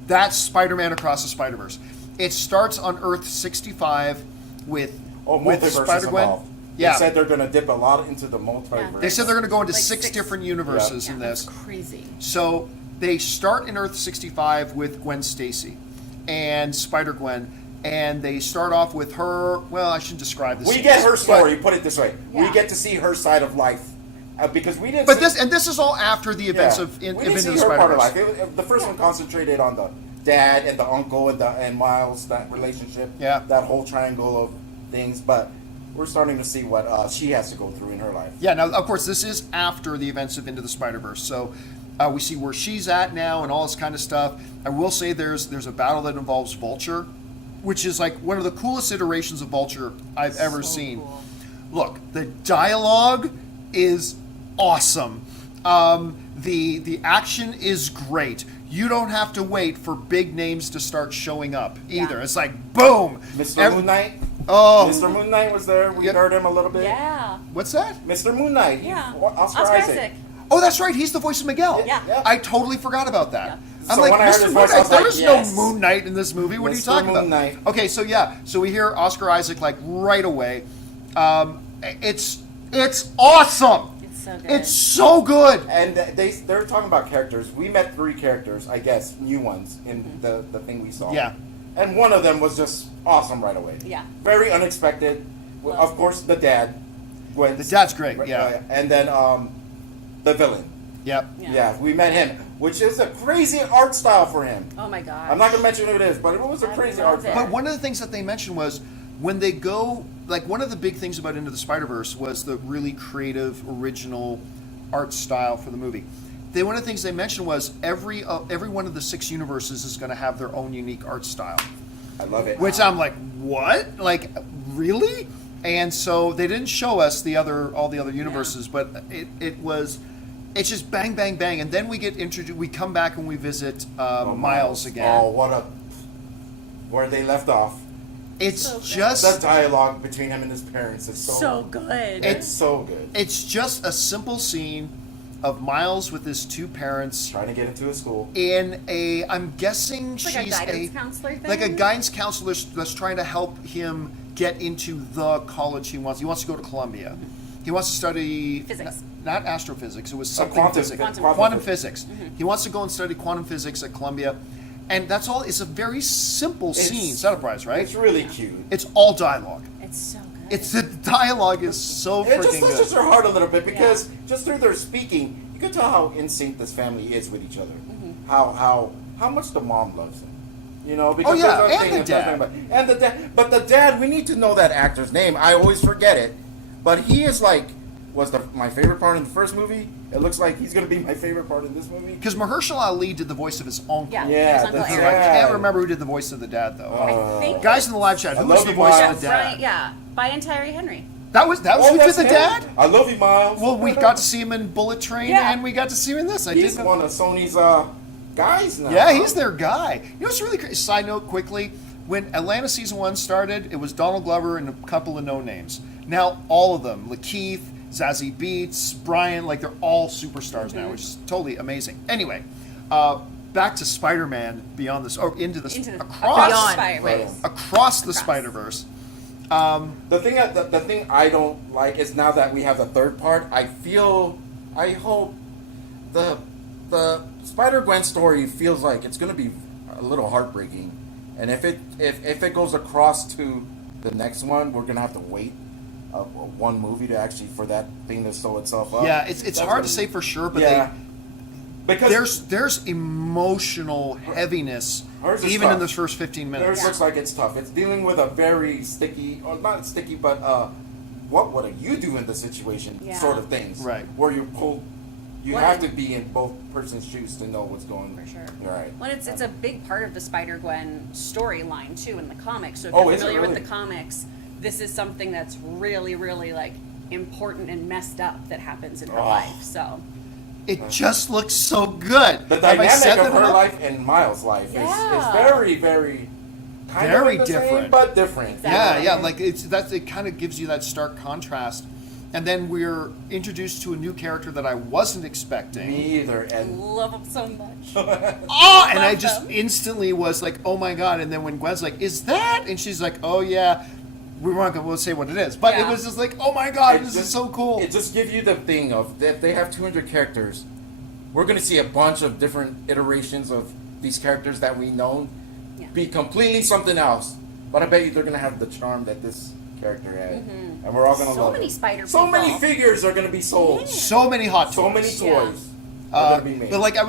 That's Spider-Man Across the Spider-Verse. It starts on Earth 65 with multiverse is Spider-Gwen. involved. Yeah. They said they're going to dip a lot into the multiverse. They said they're going to go into Like six six. different universes in this. Crazy. So they start in Earth 65 with Gwen Stacy and Spider-Gwen, and they start off with her. Well, I shouldn't describe this. We get her but- story. Put it this way: we Yeah. get to see her side of life because we didn't. But see, this is all after the events yeah, of we Into didn't see the her part of Spider-Verse. life. The first one concentrated on the dad and the uncle and Miles, that relationship. Yeah. That whole triangle of things, but we're starting to see what she has to go through in her life. Yeah. Now, of course, this is after the events of Into the Spider-Verse. So we see where she's at now and all this kind of stuff. I will say there's a battle that involves Vulture, which is like one of the coolest iterations of Vulture I've ever seen. Cool. Look, the dialogue is awesome. The action is great. You don't have to wait for big names to start showing up either. Yeah. It's like boom. Mr. Moon Knight. Oh, Mr. Moon Knight was there. We Yep. heard him a little bit. Yeah. what's that? Mr. Moon Knight. Yeah. Oscar Isaac. Oh, that's right. He's the voice of Miguel. Yeah. Yeah. I totally forgot about that. I'm So like, when I heard Mr. his Moon voice, I Knight. was There like, is yes. no Moon Knight in this movie. What are you Mr. talking about? Moon Knight. Okay, so yeah, so we hear Oscar Isaac like right away. It's awesome. It's so good. It's so good. And they're talking about characters. We met 3 characters, I guess, new ones in the thing we saw. Yeah. And one of them was just awesome right away. Yeah. Very unexpected. Of course, the dad. Gwen. The dad's great. Yeah. And then the villain. Yep. Yeah, we met him, which is a crazy art style for him. Oh my god. I'm not going to mention who it is, but it was a I crazy love art style. it. But one of the things that they mentioned was when they go, like one of the big things about Into the Spider-Verse was the really creative, original art style for the movie. One of the things they mentioned was every one of the 6 universes is going to have their own unique art style. I love it. Which I'm like, what? Like, really? And so they didn't show us all the other universes, but it's just bang, bang, bang, and then we get introduced. We come back and we visit Miles again. Oh, where they left off. It's So good. just The dialogue between him and his parents is so good. It's so good. It's just a simple scene of Miles with his 2 parents Trying to get into a school. in I'm guessing It's like she's a guidance counselor thing. like a guidance counselor that's trying to help him get into the college he wants. He wants to go to Columbia. He wants to study Physics. not astrophysics. It was something quantum physics. physics. Quantum physics. He wants to go and study quantum physics at Columbia, and that's all. It's a very simple scene, Enterprise, right? It's really cute. It's all dialogue. It's so good. It's the dialogue is so It just freaking touches good. your heart a little bit because just through their speaking, you can tell how in sync this family is with each other. How much the mom loves him. You know, because yeah, there's and thing the that's dad. nothing and the dad. But the dad, we need to know that actor's name. I always forget it. But he is my favorite part in the first movie. It looks like he's going to be my favorite part in this movie. Because Mahershala Ali did the voice of his uncle. Yeah, Yeah, his Uncle that's Aaron. I right. can't remember who did the voice of the dad though. I think Guys in the live chat, I who was love the you, voice Miles. of the dad? Right, yeah. By Tyree Henry. That was who did that's the him. dad? I love you, Miles. Well, we got to see him in Bullet Train, Yeah. and we got to see him in this. He's didn't- one of Sony's guys now. Yeah, he's their guy. You know what's really crazy? Side note quickly, when Atlanta season 1 started, it was Donald Glover and a couple of no names. Now all of them, Lakeith, Zazie Beetz, Brian, they're all superstars now, which is totally amazing. Anyway, back to Spider-Man Beyond this, or into the across Beyond. Spider-Verse. across the Spider-Verse. The thing I don't like is now that we have the third part, I hope the Spider-Gwen story feels like it's going to be a little heartbreaking, and if it goes across to the next one, we're going to have to wait one movie to actually for that thing to sew itself up. Yeah, it's hard to say for sure, but because there's emotional heaviness Hers is even in tough. the first 15 minutes. Theirs looks like it's tough. It's dealing with a very sticky, or not sticky, but what do you do in the situation Yeah. sort of things. Right. Where you What have if- to be in both persons' shoes to know what's going on. For sure. Right. Well, it's a big part of the Spider-Gwen storyline too in the comics. So if Oh, you're is it familiar really? with the comics, this is something that's really, really important and messed up that happens in her life. So It just looks so good. The Have I dynamic said of that her enough? life and Miles' life is Yeah. very, very kind Very of the different. same, but different. Exactly. Yeah. It kind of gives you that stark contrast. And then we're introduced to a new character that I wasn't expecting. Me either. And love them so much. Oh, and I Love just them. instantly was like, oh my god. And then when Gwen's like, is that? And she's like, oh yeah. We weren't going to say what it is. But it Yeah. was just like, oh my god, it this just- is so cool. It just gives you the thing of if they have 200 characters, we're going to see a bunch of different iterations of these characters that we know Yeah. be completely something else. But I bet you they're going to have the charm that this character had. And we're all going to So love many it. Spider So people. many figures are going to be sold. So many hot toys. So many toys Yeah. are going to be made. But I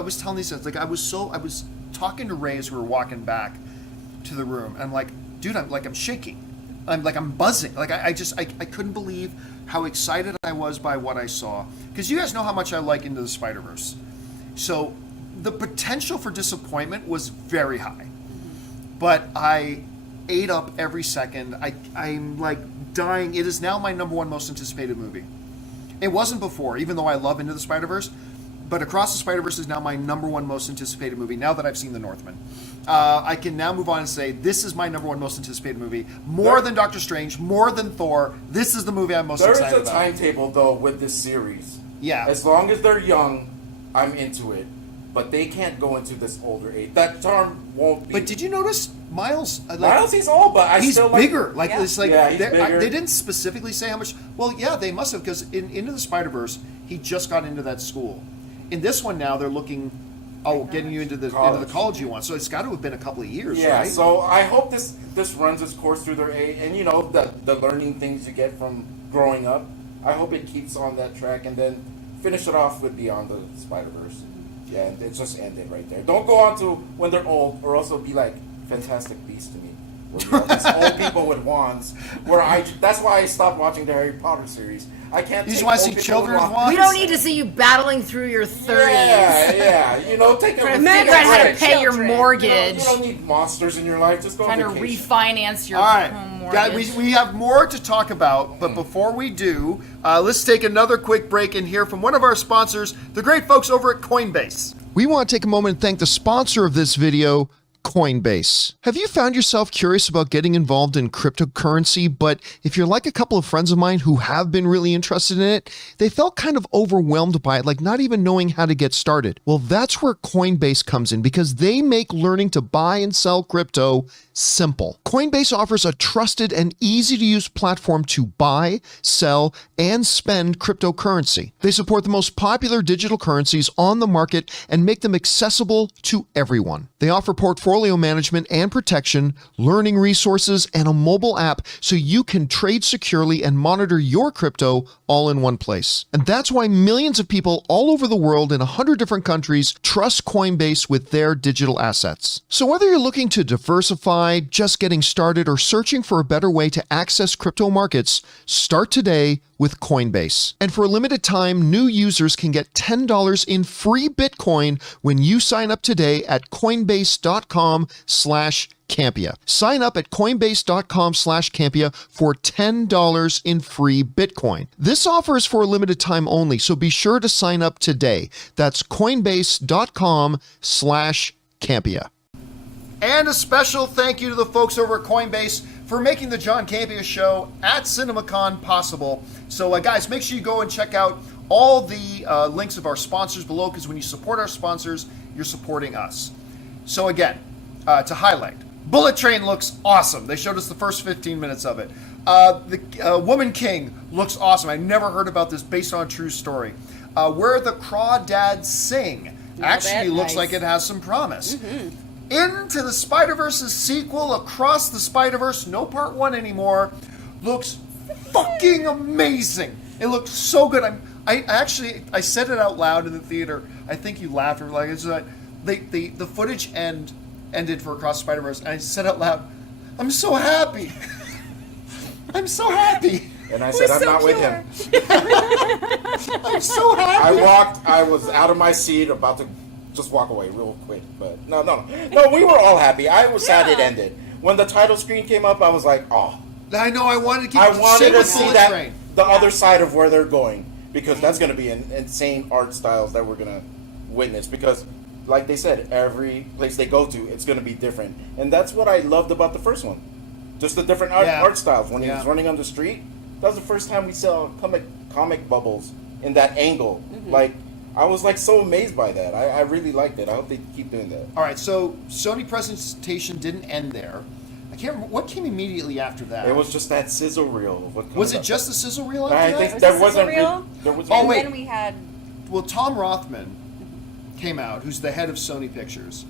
was telling these guys, I was talking to Ray as we were walking back to the room, and I'm like, dude, I'm shaking. I'm buzzing. I couldn't believe how excited I was by what I saw. Because you guys know how much I like Into the Spider-Verse. So the potential for disappointment was very high. But I ate up every second. I'm dying. It is now my number one most anticipated movie. It wasn't before, even though I love Into the Spider-Verse. But Across the Spider-Verse is now my number one most anticipated movie, now that I've seen The Northman. I can now move on and say, this is my number one most anticipated movie. More than Doctor Strange, more than Thor. This is the movie I'm most There is excited a about. timetable, though, with this series. Yeah. As long as they're young, I'm into it. But they can't go into this older age. That charm won't be. But did you notice Miles? Miles, he's old, but I he's still bigger. Yeah. It's like Yeah, he's they bigger. didn't specifically say how much. Well, yeah, they must have, because in Into the Spider-Verse, he just got into that school. In this one now, they're looking, getting you into the college you want. So it's got to have been a couple of years, Yeah, right? so I hope this runs its course through their age, and the learning things you get from growing up. I hope it keeps on that track, and then finish it off with Beyond the Spider-Verse. Yeah, and it just ended right there. Don't go on to when they're old, or else it'll be like Fantastic Beasts to me. Where, these old people with wands. That's why I stopped watching the Harry Potter series. I can't. You just take wanna old see people children with with wands? We don't need to see you battling through your 30s. Yeah. Take Trying a to figure out how to Children. pay your Children. mortgage. You don't need monsters in your life. Just go Trying to on vacation. refinance your All right, home guys, mortgage. we have more to talk about, but before we do, let's take another quick break and hear from one of our sponsors, the great folks over at Coinbase. We want to take a moment and thank the sponsor of this video, Coinbase. Have you found yourself curious about getting involved in cryptocurrency, but if you're like a couple of friends of mine who have been really interested in it, they felt kind of overwhelmed by it, like not even knowing how to get started? Well, that's where Coinbase comes in, because they make learning to buy and sell crypto simple. Coinbase offers a trusted and easy-to-use platform to buy, sell, and spend cryptocurrency. They support the most popular digital currencies on the market and make them accessible to everyone. They offer portfolio management and protection, learning resources, and a mobile app so you can trade securely and monitor your crypto all in one place. And that's why millions of people all over the world in 100 different countries trust Coinbase with their digital assets. So whether you're looking to diversify, just getting started, or searching for a better way to access crypto markets, start today with Coinbase. And for a limited time, new users can get $10 in free Bitcoin when you sign up today at coinbase.com/Campea. Sign up at coinbase.com/Campea for $10 in free Bitcoin. This offer is for a limited time only, so be sure to sign up today. That's coinbase.com/Campea. And a special thank you to the folks over at Coinbase for making the John Campea Show at CinemaCon possible. So, guys, make sure you go and check out all the links of our sponsors below, because when you support our sponsors, you're supporting us. So, again, to highlight, Bullet Train looks awesome. They showed us the first 15 minutes of it. The Woman King looks awesome. I never heard about this, based on a true story. Where the Crawdads Sing actually looks like it has some promise. Into the Spiderverse's sequel, Across the Spiderverse, no part 1 anymore, looks fucking amazing. It looks so good. I said it out loud in the theater. I think you laughed. Or like, it's like the footage ended for Across the Spiderverse, and I said out loud, "I'm so happy. I'm so happy." And I said, I'm not with him. I'm so happy. I was out of my seat, about to just walk away real quick, but no, we were all happy. I was sad it ended. When the title screen came up, I was like, oh. I know, I wanted to keep I wanted to see that Train. the other side of where they're going, because that's going to be an insane art styles that we're going to witness, because like they said, every place they go to, it's going to be different. And that's what I loved about the first one. Just the different art styles. When he was running on the street, that was the first time we saw comic bubbles in that angle. Like, I was like so amazed by that. I really liked it. I hope they keep doing that. All right, so Sony Presentation didn't end there. I can't remember what came immediately after that. It was just that sizzle reel. Was it just the sizzle reel? I After think that? there wasn't. And then we had. Well, Tom Rothman came out, who's the head of Sony Pictures,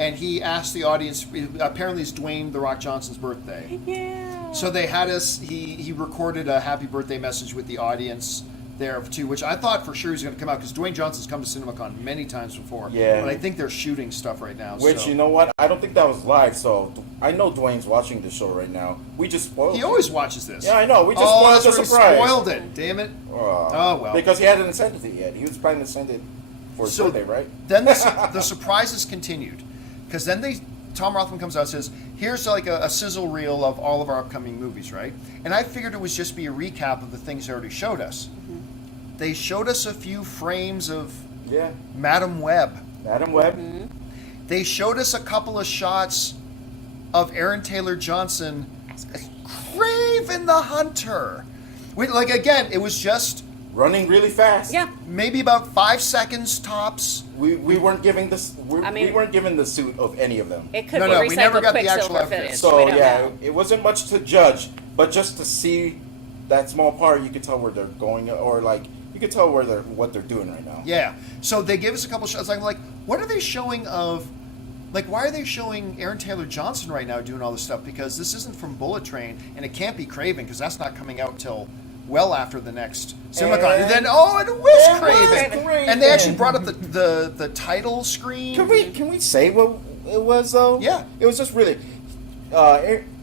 and he asked the audience. Apparently, it's Dwayne "The Rock" Johnson's birthday. Yeah. So they had us. He recorded a happy birthday message with the audience there too, which I thought for sure he was going to come out, because Dwayne Johnson's come to CinemaCon many times before. Yeah. But I think they're shooting stuff right now. Which, so. you know what? I don't think that was live, so I know Dwayne's watching the show right now. We just spoiled it. He always watches this. Yeah, I know. We just spoiled the surprise. Spoiled it. Damn it. Oh, well. Because he hadn't sent it yet. He was planning to send it for his birthday, right? Then the surprises continued, because then Tom Rothman comes out and says, here's like a sizzle reel of all of our upcoming movies, right? And I figured it would just be a recap of the things they already showed us. They showed us a few frames of Madam Web. They showed us a couple of shots of Aaron Taylor Johnson as Kraven the Hunter. Like, again, it was just running really fast. Yeah. Maybe about 5 seconds tops. We weren't giving this. We weren't given the suit of any of them. It could be we never recycled got the actual Quicksilver outfit. footage. So We don't know. it wasn't much to judge, but just to see that small part, you could tell where they're going, or like you could tell what they're doing right now. Yeah. So they gave us a couple shots. Like, what are they showing of? Like, why are they showing Aaron Taylor Johnson right now doing all this stuff? Because this isn't from Bullet Train, and it can't be Kraven, because that's not coming out till well after the next CinemaCon. And then, it was Kraven. And they actually brought up the title screen. Can we say what it was though? Yeah. It was just really.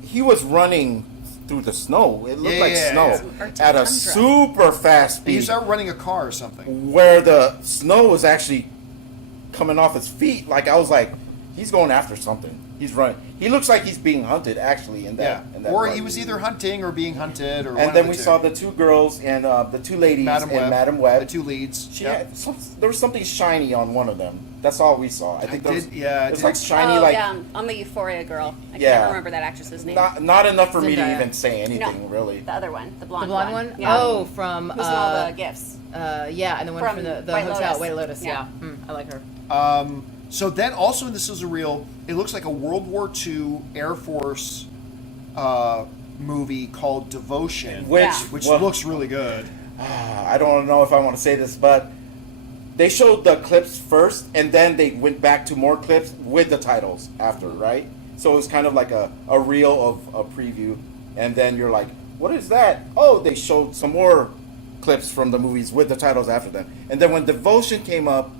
He was running through the snow. It looked like snow at a super fast speed. He's out running a car or something. Where the snow was actually coming off his feet. Like, I was like, he's going after something. He's running. He looks like he's being hunted, actually, in that. Yeah. In that Or run. he was either hunting or being hunted, or. And then we saw the two girls and the two ladies Madam and Web, Madam Web. the two leads. There was something shiny on one of them. That's all we saw. I think it's like shiny, like on the Euphoria girl. I Yeah. can't remember that actress's name. not enough for me to Zendaya. even say anything No, really. the other one, the blonde, The blonde one? Yeah. Oh, from Who's in all the gifts? yeah, and the one From from the White hotel, Lotus. White Lotus. Yeah. Yeah, I like her. So then, also in the Sizzle Reel, it looks like a World War II Air Force movie called Devotion, which well, looks really good. I don't know if I want to say this, but they showed the clips first, and then they went back to more clips with the titles after, right? So it was kind of like a reel of a preview, and then you're like, what is that? Oh, they showed some more clips from the movies with the titles after them. And then when Devotion came up,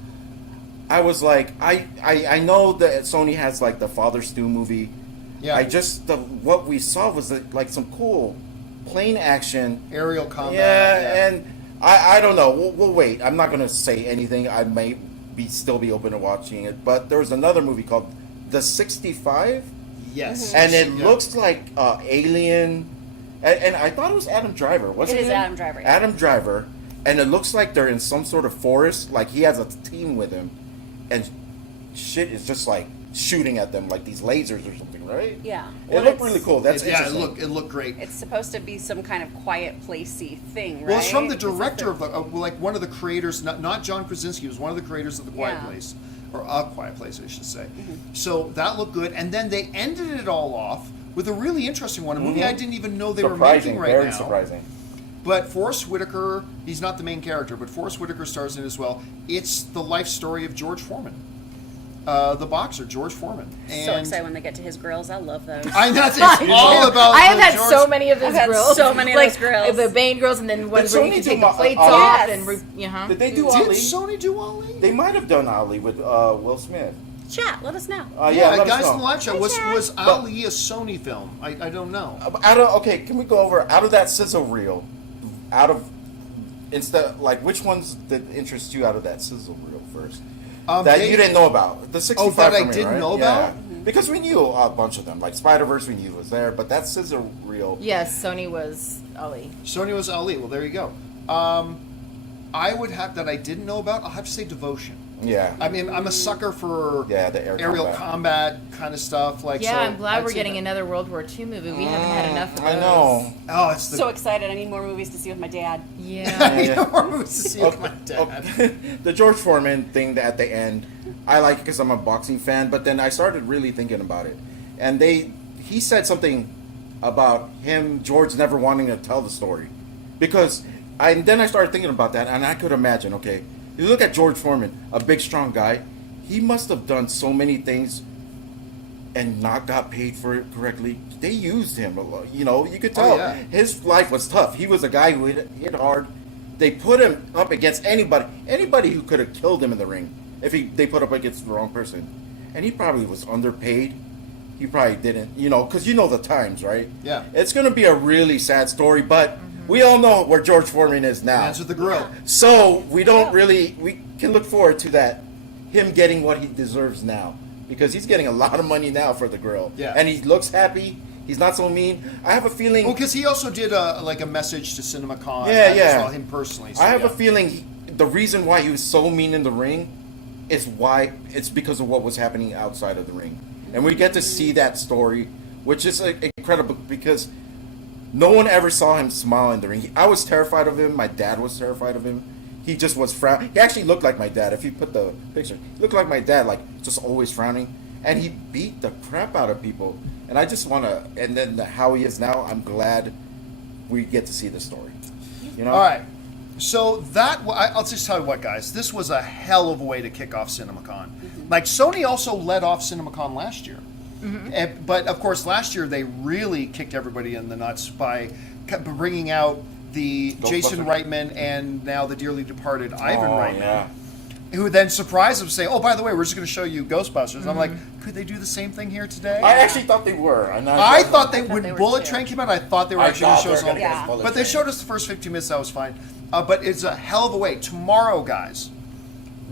I was like, I know that Sony has like the Father Stew movie. Yeah. What we saw was like some cool plane action. Aerial combat. Yeah, and I don't know. We'll wait. I'm not going to say anything. I may still be open to watching it. But there was another movie called The 65. Yes. And it Yeah. looks like Alien. And I thought it was Adam Driver. Wasn't it? It is Adam Driver, yeah. Adam Driver. And it looks like they're in some sort of forest. Like he has a team with him. And shit is just like shooting at them like these lasers or something, right? Yeah. It Well, looked really cool. That's Yeah, interesting. it looked great. It's supposed to be some kind of quiet placey thing, right? Well, it's from the It's like director of the, like one of the creators, not John Krasinski, was one of the creators of The Quiet Yeah. Place, or A Quiet Place, I should say. So that looked good, and then they ended it all off with a really interesting one, a movie I didn't even know they were making right very now. surprising. But Forrest Whitaker, he's not the main character, but Forrest Whitaker stars in it as well. It's the life story of George Foreman, the boxer, George Foreman. And so excited when they get to his grills. I love those. I know, it's all about I have the had George- so many of those I've had grills. so many of like, those grills. The Bane grills, and then ones where you Sony can do take the plates Ali? off Yes. and Did they do Did Ali? Sony do Ali? They might have done Ali with Will Smith. Chat, let us know. Yeah, let us Guys know. in the Live Show. Was Chad. Ali a Sony film? I don't know. Okay, can we go over out of that Sizzle Reel? Which ones did interest you out of that Sizzle Reel first? That you didn't know about? The 65 that I for me, didn't right? know Yeah. about? Because we knew a bunch of them. Like Spiderverse, we knew was there, but that Sizzle Reel. yes, Sony was Ali. Sony was Ali. Well, there you go. I would have that I didn't know about. I'll have to say Devotion. Yeah. I mean, I'm a sucker for Yeah, the aerial combat kind of stuff. Like, Yeah, so I'm glad I'd we're say getting that. another World War II movie. We haven't had enough of those. I know. Oh, it's the So excited. I need more movies to see with my dad. Yeah. You know, more movies to see with my dad. The George Foreman thing at the end, I like it because I'm a boxing fan, but then I started really thinking about it. And he said something about George never wanting to tell the story. Because then I started thinking about that, and I could imagine, okay, you look at George Foreman, a big, strong guy, he must have done so many things and not got paid for it correctly. They used him a lot. You know, you could tell yeah. his life was tough. He was a guy who hit hard. They put him up against anybody who could have killed him in the ring if they put up against the wrong person. And he probably was underpaid. He probably didn't, because you know the times, right? Yeah. It's going to be a really sad story, but we all know where George Foreman is now. Answer the grill. So we can look forward to that, him getting what he deserves now, because he's getting a lot of money now for the grill. Yeah. And he looks happy. He's not so mean. I have a feeling. Well, because he also did a message to CinemaCon. Yeah, as yeah. well, him personally. So, I have yeah. a feeling the reason why he was so mean in the ring is why it's because of what was happening outside of the ring, and we get to see that story, which is incredible because no one ever saw him smile in the ring. I was terrified of him. My dad was terrified of him. He just was frowning. He actually looked like my dad. If you put the picture, he looked like my dad, like just always frowning. And he beat the crap out of people. And I just want to, and then how he is now, I'm glad we get to see the story. All right. So I'll just tell you what, guys. This was a hell of a way to kick off CinemaCon. Like, Sony also led off CinemaCon last year. But, of course, last year they really kicked everybody in the nuts by bringing out the Jason Reitman and now the dearly departed Ivan Reitman. Yeah. Who then surprised them saying, "Oh, by the way, we're just going to show you Ghostbusters." I'm like, could they do the same thing here today? I actually thought they were. And I thought they thought when they were Bullet too. Train came out, I thought they were I actually going to thought show they us were all. gonna give us Bullet But they Train. showed us the first 15 minutes. That was fine. But it's a hell of a way. Tomorrow, guys,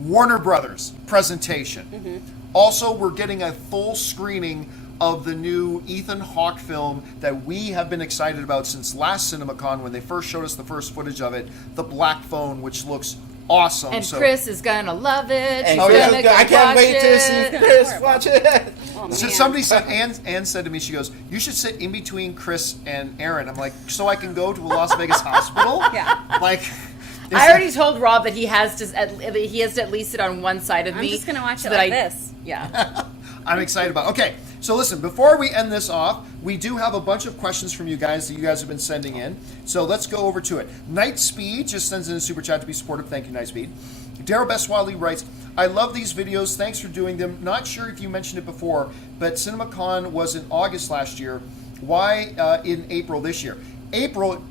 Warner Brothers presentation. Also, we're getting a full screening of the new Ethan Hawke film that we have been excited about since last CinemaCon when they first showed us the first footage of it, The Black Phone, which looks awesome. And So- Chris is gonna love it. And She's Chris, gonna go I can't watch wait to it. see Chris watch it. Oh, So man. somebody said, Ann said to me, she goes, "You should sit in between Chris and Aaron." I'm like, "So I can go to a Las Vegas hospital?" Yeah. Like, I already told Rob that he has to at least sit on one side of I'm me. just gonna watch so it that like this. Yeah. I'm excited about it. Okay, so listen, before we end this off, we do have a bunch of questions from you guys that you guys have been sending in. So let's go over to it. Nightspeed just sends in a super chat to be supportive. Thank you, Nightspeed. Daryl Beswally writes, "I love these videos. Thanks for doing them. Not sure if you mentioned it before, but CinemaCon was in August last year. Why in April this year?" April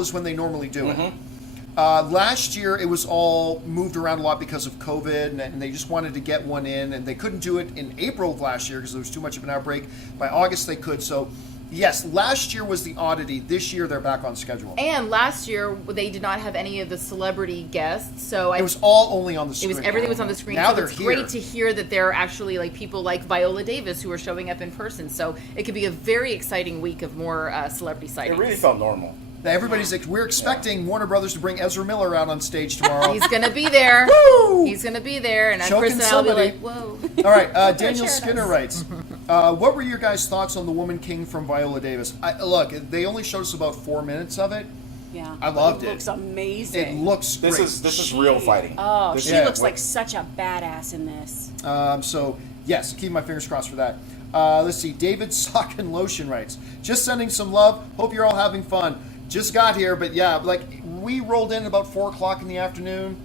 is when they normally do it. Last year, it was all moved around a lot because of COVID, and they just wanted to get one in, and they couldn't do it in April of last year because there was too much of an outbreak. By August, they could. So, yes, last year was the oddity. This year, they're back on schedule. And last year they did not have any of the celebrity guests, so It was all only on the It screen. was everything was on the screen. Now so they're it's here. great to hear that there are actually like people like Viola Davis who are showing up in person. So it could be a very exciting week of more celebrity It sightings. really felt normal. We're expecting Warner Brothers to bring Ezra Miller out on stage tomorrow. He's gonna be there. Woo! He's gonna be there, and Choking Chris and I'll be somebody. like, "Whoa!" All right, Daniel Sure Skinner does. writes, "What were your guys' thoughts on The Woman King from Viola Davis?" Look, they only showed us about 4 minutes of it. Yeah. I loved it. It looks amazing. It looks This great. is real fighting. Oh, This she is- looks like such a badass in this. So, yes, keep my fingers crossed for that. Let's see. David Sock and Lotion writes, "Just sending some love. Hope you're all having fun. Just got here, but yeah, like we rolled in about 4 o'clock in the afternoon.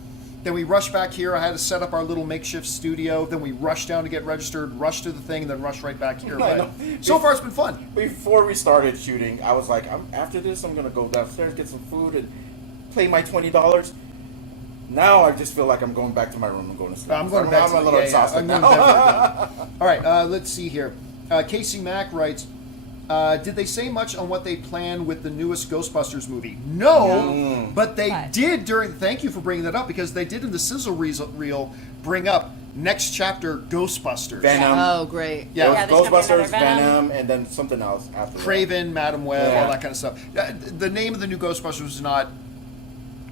Then we rushed back here. I had to set up our little makeshift studio. Then we rushed down to get registered, rushed to the thing, and then rushed right back here. I But know. so far, it's been fun. Before we started shooting, I was like, after this, I'm gonna go downstairs, get some food, and play my $20. Now I just feel like I'm going back to my room and going to sleep. I'm going to bed. I'm a little exhausted I'm going now. to bed right now. All right, let's see here. Casey Mack writes, did they say much on what they plan with the newest Ghostbusters movie? No, but they did during. Thank you for bringing that up because they did in the Sizzle Reel bring up next chapter Ghostbusters. Venom. Oh, great! Yeah, Yeah, there's gonna be Ghostbusters, another Venom. Venom, and then something else after Craven, Madam Web, Yeah. all that kind of stuff. The name of the new Ghostbusters is not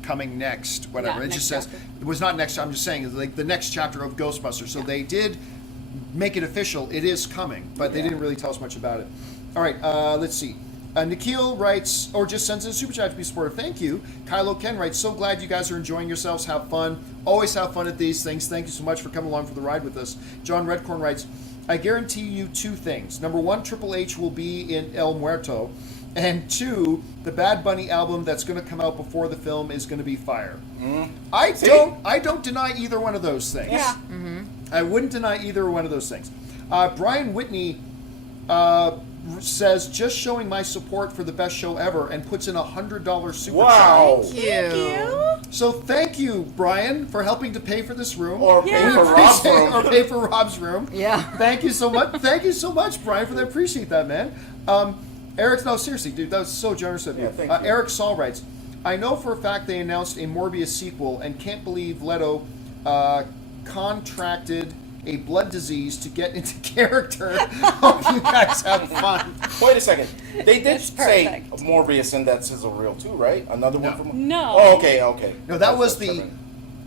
coming next, whatever. Yeah, it just next says chapter. it was not next. I'm just saying, it's like the next chapter of Ghostbusters. So they did make it official. It is coming, but they didn't really tell us much about it. All right, let's see. Nikhil writes, or just sends in a super chat to be supportive. Thank you. Kylo Ken writes, so glad you guys are enjoying yourselves. Have fun. Always have fun at these things. Thank you so much for coming along for the ride with us. John Redcorn writes, I guarantee you 2 things. Number 1, Triple H will be in El Muerto. And 2, the Bad Bunny album that's going to come out before the film is going to be fire. I don't deny either one of those things. Yeah. I wouldn't deny either one of those things. Brian Whitney says, just showing my support for the best show ever, and puts in $100 super Wow. Thank you. Thank you. So thank you, Brian, for helping to pay for this room. Or pay Yeah. for Rob's room. Or pay for Rob's room. Yeah. Thank you so much. Thank you so much, Brian, for that. Appreciate that, man. Eric, no, seriously, dude, that was so generous of you. Yeah, thank you. Eric Saul writes, I know for a fact they announced a Morbius sequel and can't believe Leto contracted a blood disease to get into character. Hope you guys have fun. Wait a second. They did say perfect. Morbius in that Sizzle Reel too, right? Another one from. No. Oh, okay. No, that I was the tripping.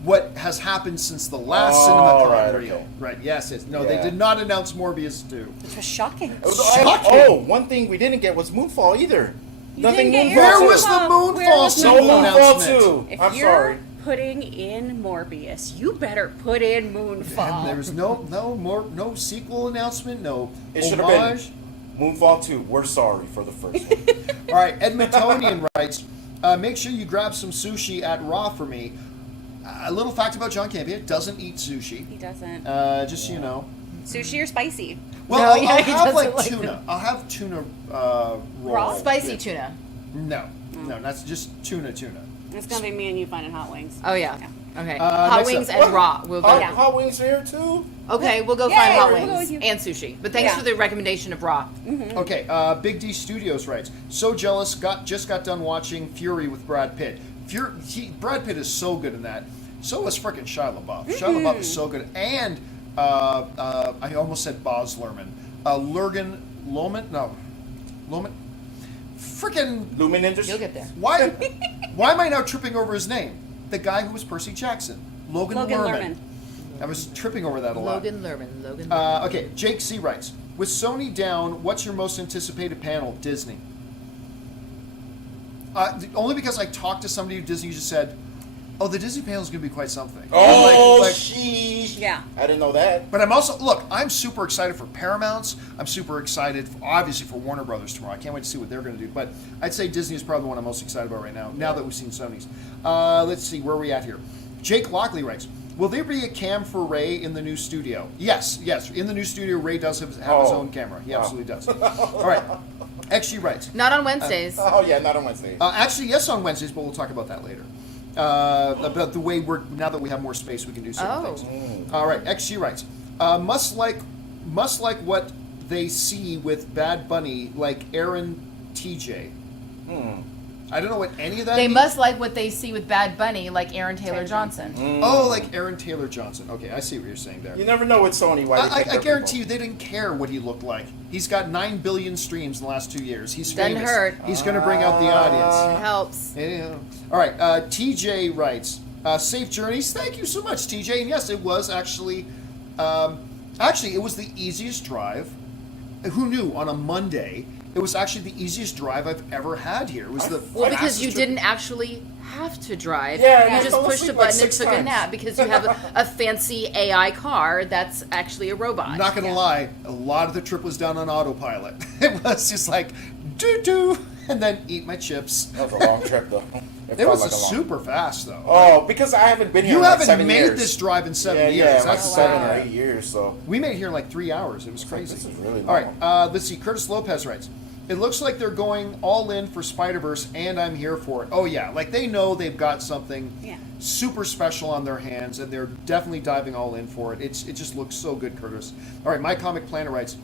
what has happened since the last Oh, CinemaCon right, reel. okay. Right, yes. No, Yeah. they did not announce Morbius 2. Which was shocking. Shocking. One thing we didn't get was Moonfall either. didn't get Moonfall. your Where too. was the Where Moonfall was the No sequel Moonfall announcement? too. If I'm you're sorry. putting in Morbius, you better put in Moonfall. And there was no sequel announcement, no It should have been homage. Moonfall 2. We're sorry for the first one. All right, Edmontonian writes, make sure you grab some sushi at Raw for me. A little fact about John Campea, doesn't eat sushi. He doesn't. Just so you know. Sushi or spicy? Well, No, yeah, I'll he have doesn't like like tuna. them. I'll have tuna roll. Raw? Spicy tuna. No, that's just tuna. It's gonna be me and you finding hot wings. Oh yeah. Okay. Hot next wings up. and raw. We'll go. Hot wings here too. Okay, we'll go Yay, find hot we'll go wings with you. and sushi. But thanks Yeah. for the recommendation of raw. Okay, Big D Studios writes, so jealous, just got done watching Fury with Brad Pitt. Brad Pitt is so good in that. So was frickin' Shia LaBeouf. Shia LaBeouf is so good. And I almost said Baz Luhrmann. Lurgan Lohman? No. Lohman? Frickin' Lumen Industries. You'll get there. why am I now tripping over his name? the guy who was Percy Jackson, Logan Lerman. I was tripping over that a lot. Logan Lerman. Okay, Jake C. writes, with Sony down, what's your most anticipated panel? Disney. Only because I talked to somebody who Disney just said, oh, the Disney panel is going to be quite something. Oh, sheesh. Yeah. I didn't know that. But I'm also, look, I'm super excited for Paramount's. I'm super excited, obviously, for Warner Brothers tomorrow. I can't wait to see what they're going to do. But I'd say Disney is probably the one I'm most excited about right now that we've seen Sony's. Let's see, where are we at here? Jake Lockley writes, will there be a cam for Ray in the new studio? Yes. In the new studio, Ray does have his own camera. He absolutely does. All right. XG writes. Not on Wednesdays. Oh, yeah, not on Wednesdays. Actually, yes, on Wednesdays, but we'll talk about that later. About the way now that we have more space, we can do certain things. All right, XG writes, must like what they see with Bad Bunny, like Aaron TJ. I don't know what any of that They means. must like what they see with Bad Bunny, like Aaron Taylor Johnson. Oh, like Aaron Taylor Johnson. Okay, I see what you're saying there. You never know with Sony why they pick I their guarantee people. you they didn't care what he looked like. He's got 9 billion streams in the last 2 years. He's Doesn't famous. hurt. He's going to bring out the audience. It helps. Yeah. All right. TJ writes, safe journeys. Thank you so much, TJ. And yes, it was actually it was the easiest drive. Who knew on a Monday? It was actually the easiest drive I've ever had here. It was the Well, because fastest you trip. didn't actually have to drive. Yeah, you I just fell pushed a asleep like button and 6 took a times. nap because you have a fancy AI car that's actually a robot. Not gonna lie, a lot of the trip was done on autopilot. It was just like doo and then eat my chips. That was a long trip, though. It felt was like a long- super fast though. Oh, because I haven't been here You in like haven't 7 made years. this drive in 7 Yeah, years. yeah, like That's 7 sad. or 8 years, so. We made it here in like 3 hours. It was crazy. This is really All long. right, let's see. Curtis Lopez writes, it looks like they're going all in for Spiderverse, and I'm here for it. Oh yeah, like they know they've got something super special on their hands, and they're definitely diving all in for it. It just looks so good, Curtis. All right, My Comic Planet writes,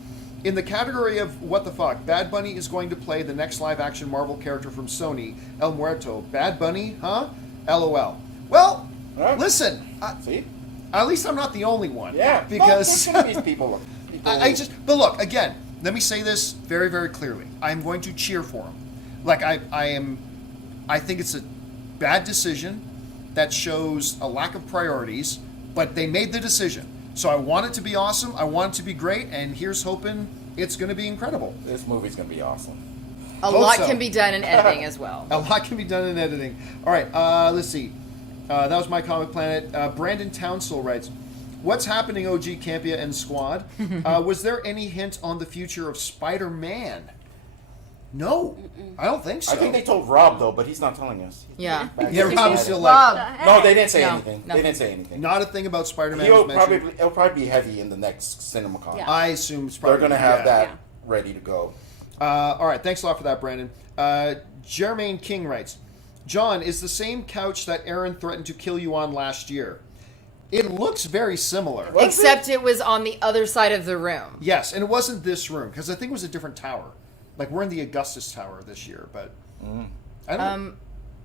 in the category of what the fuck, Bad Bunny is going to play the next live-action Marvel character from Sony, El Muerto. Bad Bunny, huh? LOL. Well, listen, See? at least I'm not the only one. Yeah. Because Well, there's gonna be people. but look, again, let me say this very, very clearly. I'm going to cheer for him. Like I think it's a bad decision that shows a lack of priorities, but they made the decision. So I want it to be awesome. I want it to be great, and here's hoping it's going to be incredible. This movie's gonna be awesome. A Hope lot so. can be done in editing as well. A lot can be done in editing. All right, let's see. That was My Comic Planet. Brandon Townsell writes, what's happening, OG Campea and Squad? Was there any hint on the future of Spider-Man? No, I don't think so. I think they told Rob though, but he's not telling us. Yeah. Yeah, Rob's still like, Rob. No, they didn't say No, anything. no. They didn't say anything. not a thing about Spider-Man was mentioned. It'll probably be heavy in the next CinemaCon. Yeah. I assume it's They're probably gonna have that Yeah. ready to go. All right, thanks a lot for that, Brandon. Jermaine King writes, John, is the same couch that Aaron threatened to kill you on last year. It looks very similar. What? Except it was on the other side of the room. Yes, and it wasn't this room, because I think it was a different tower. Like, we're in the Augustus Tower this year, but... I don't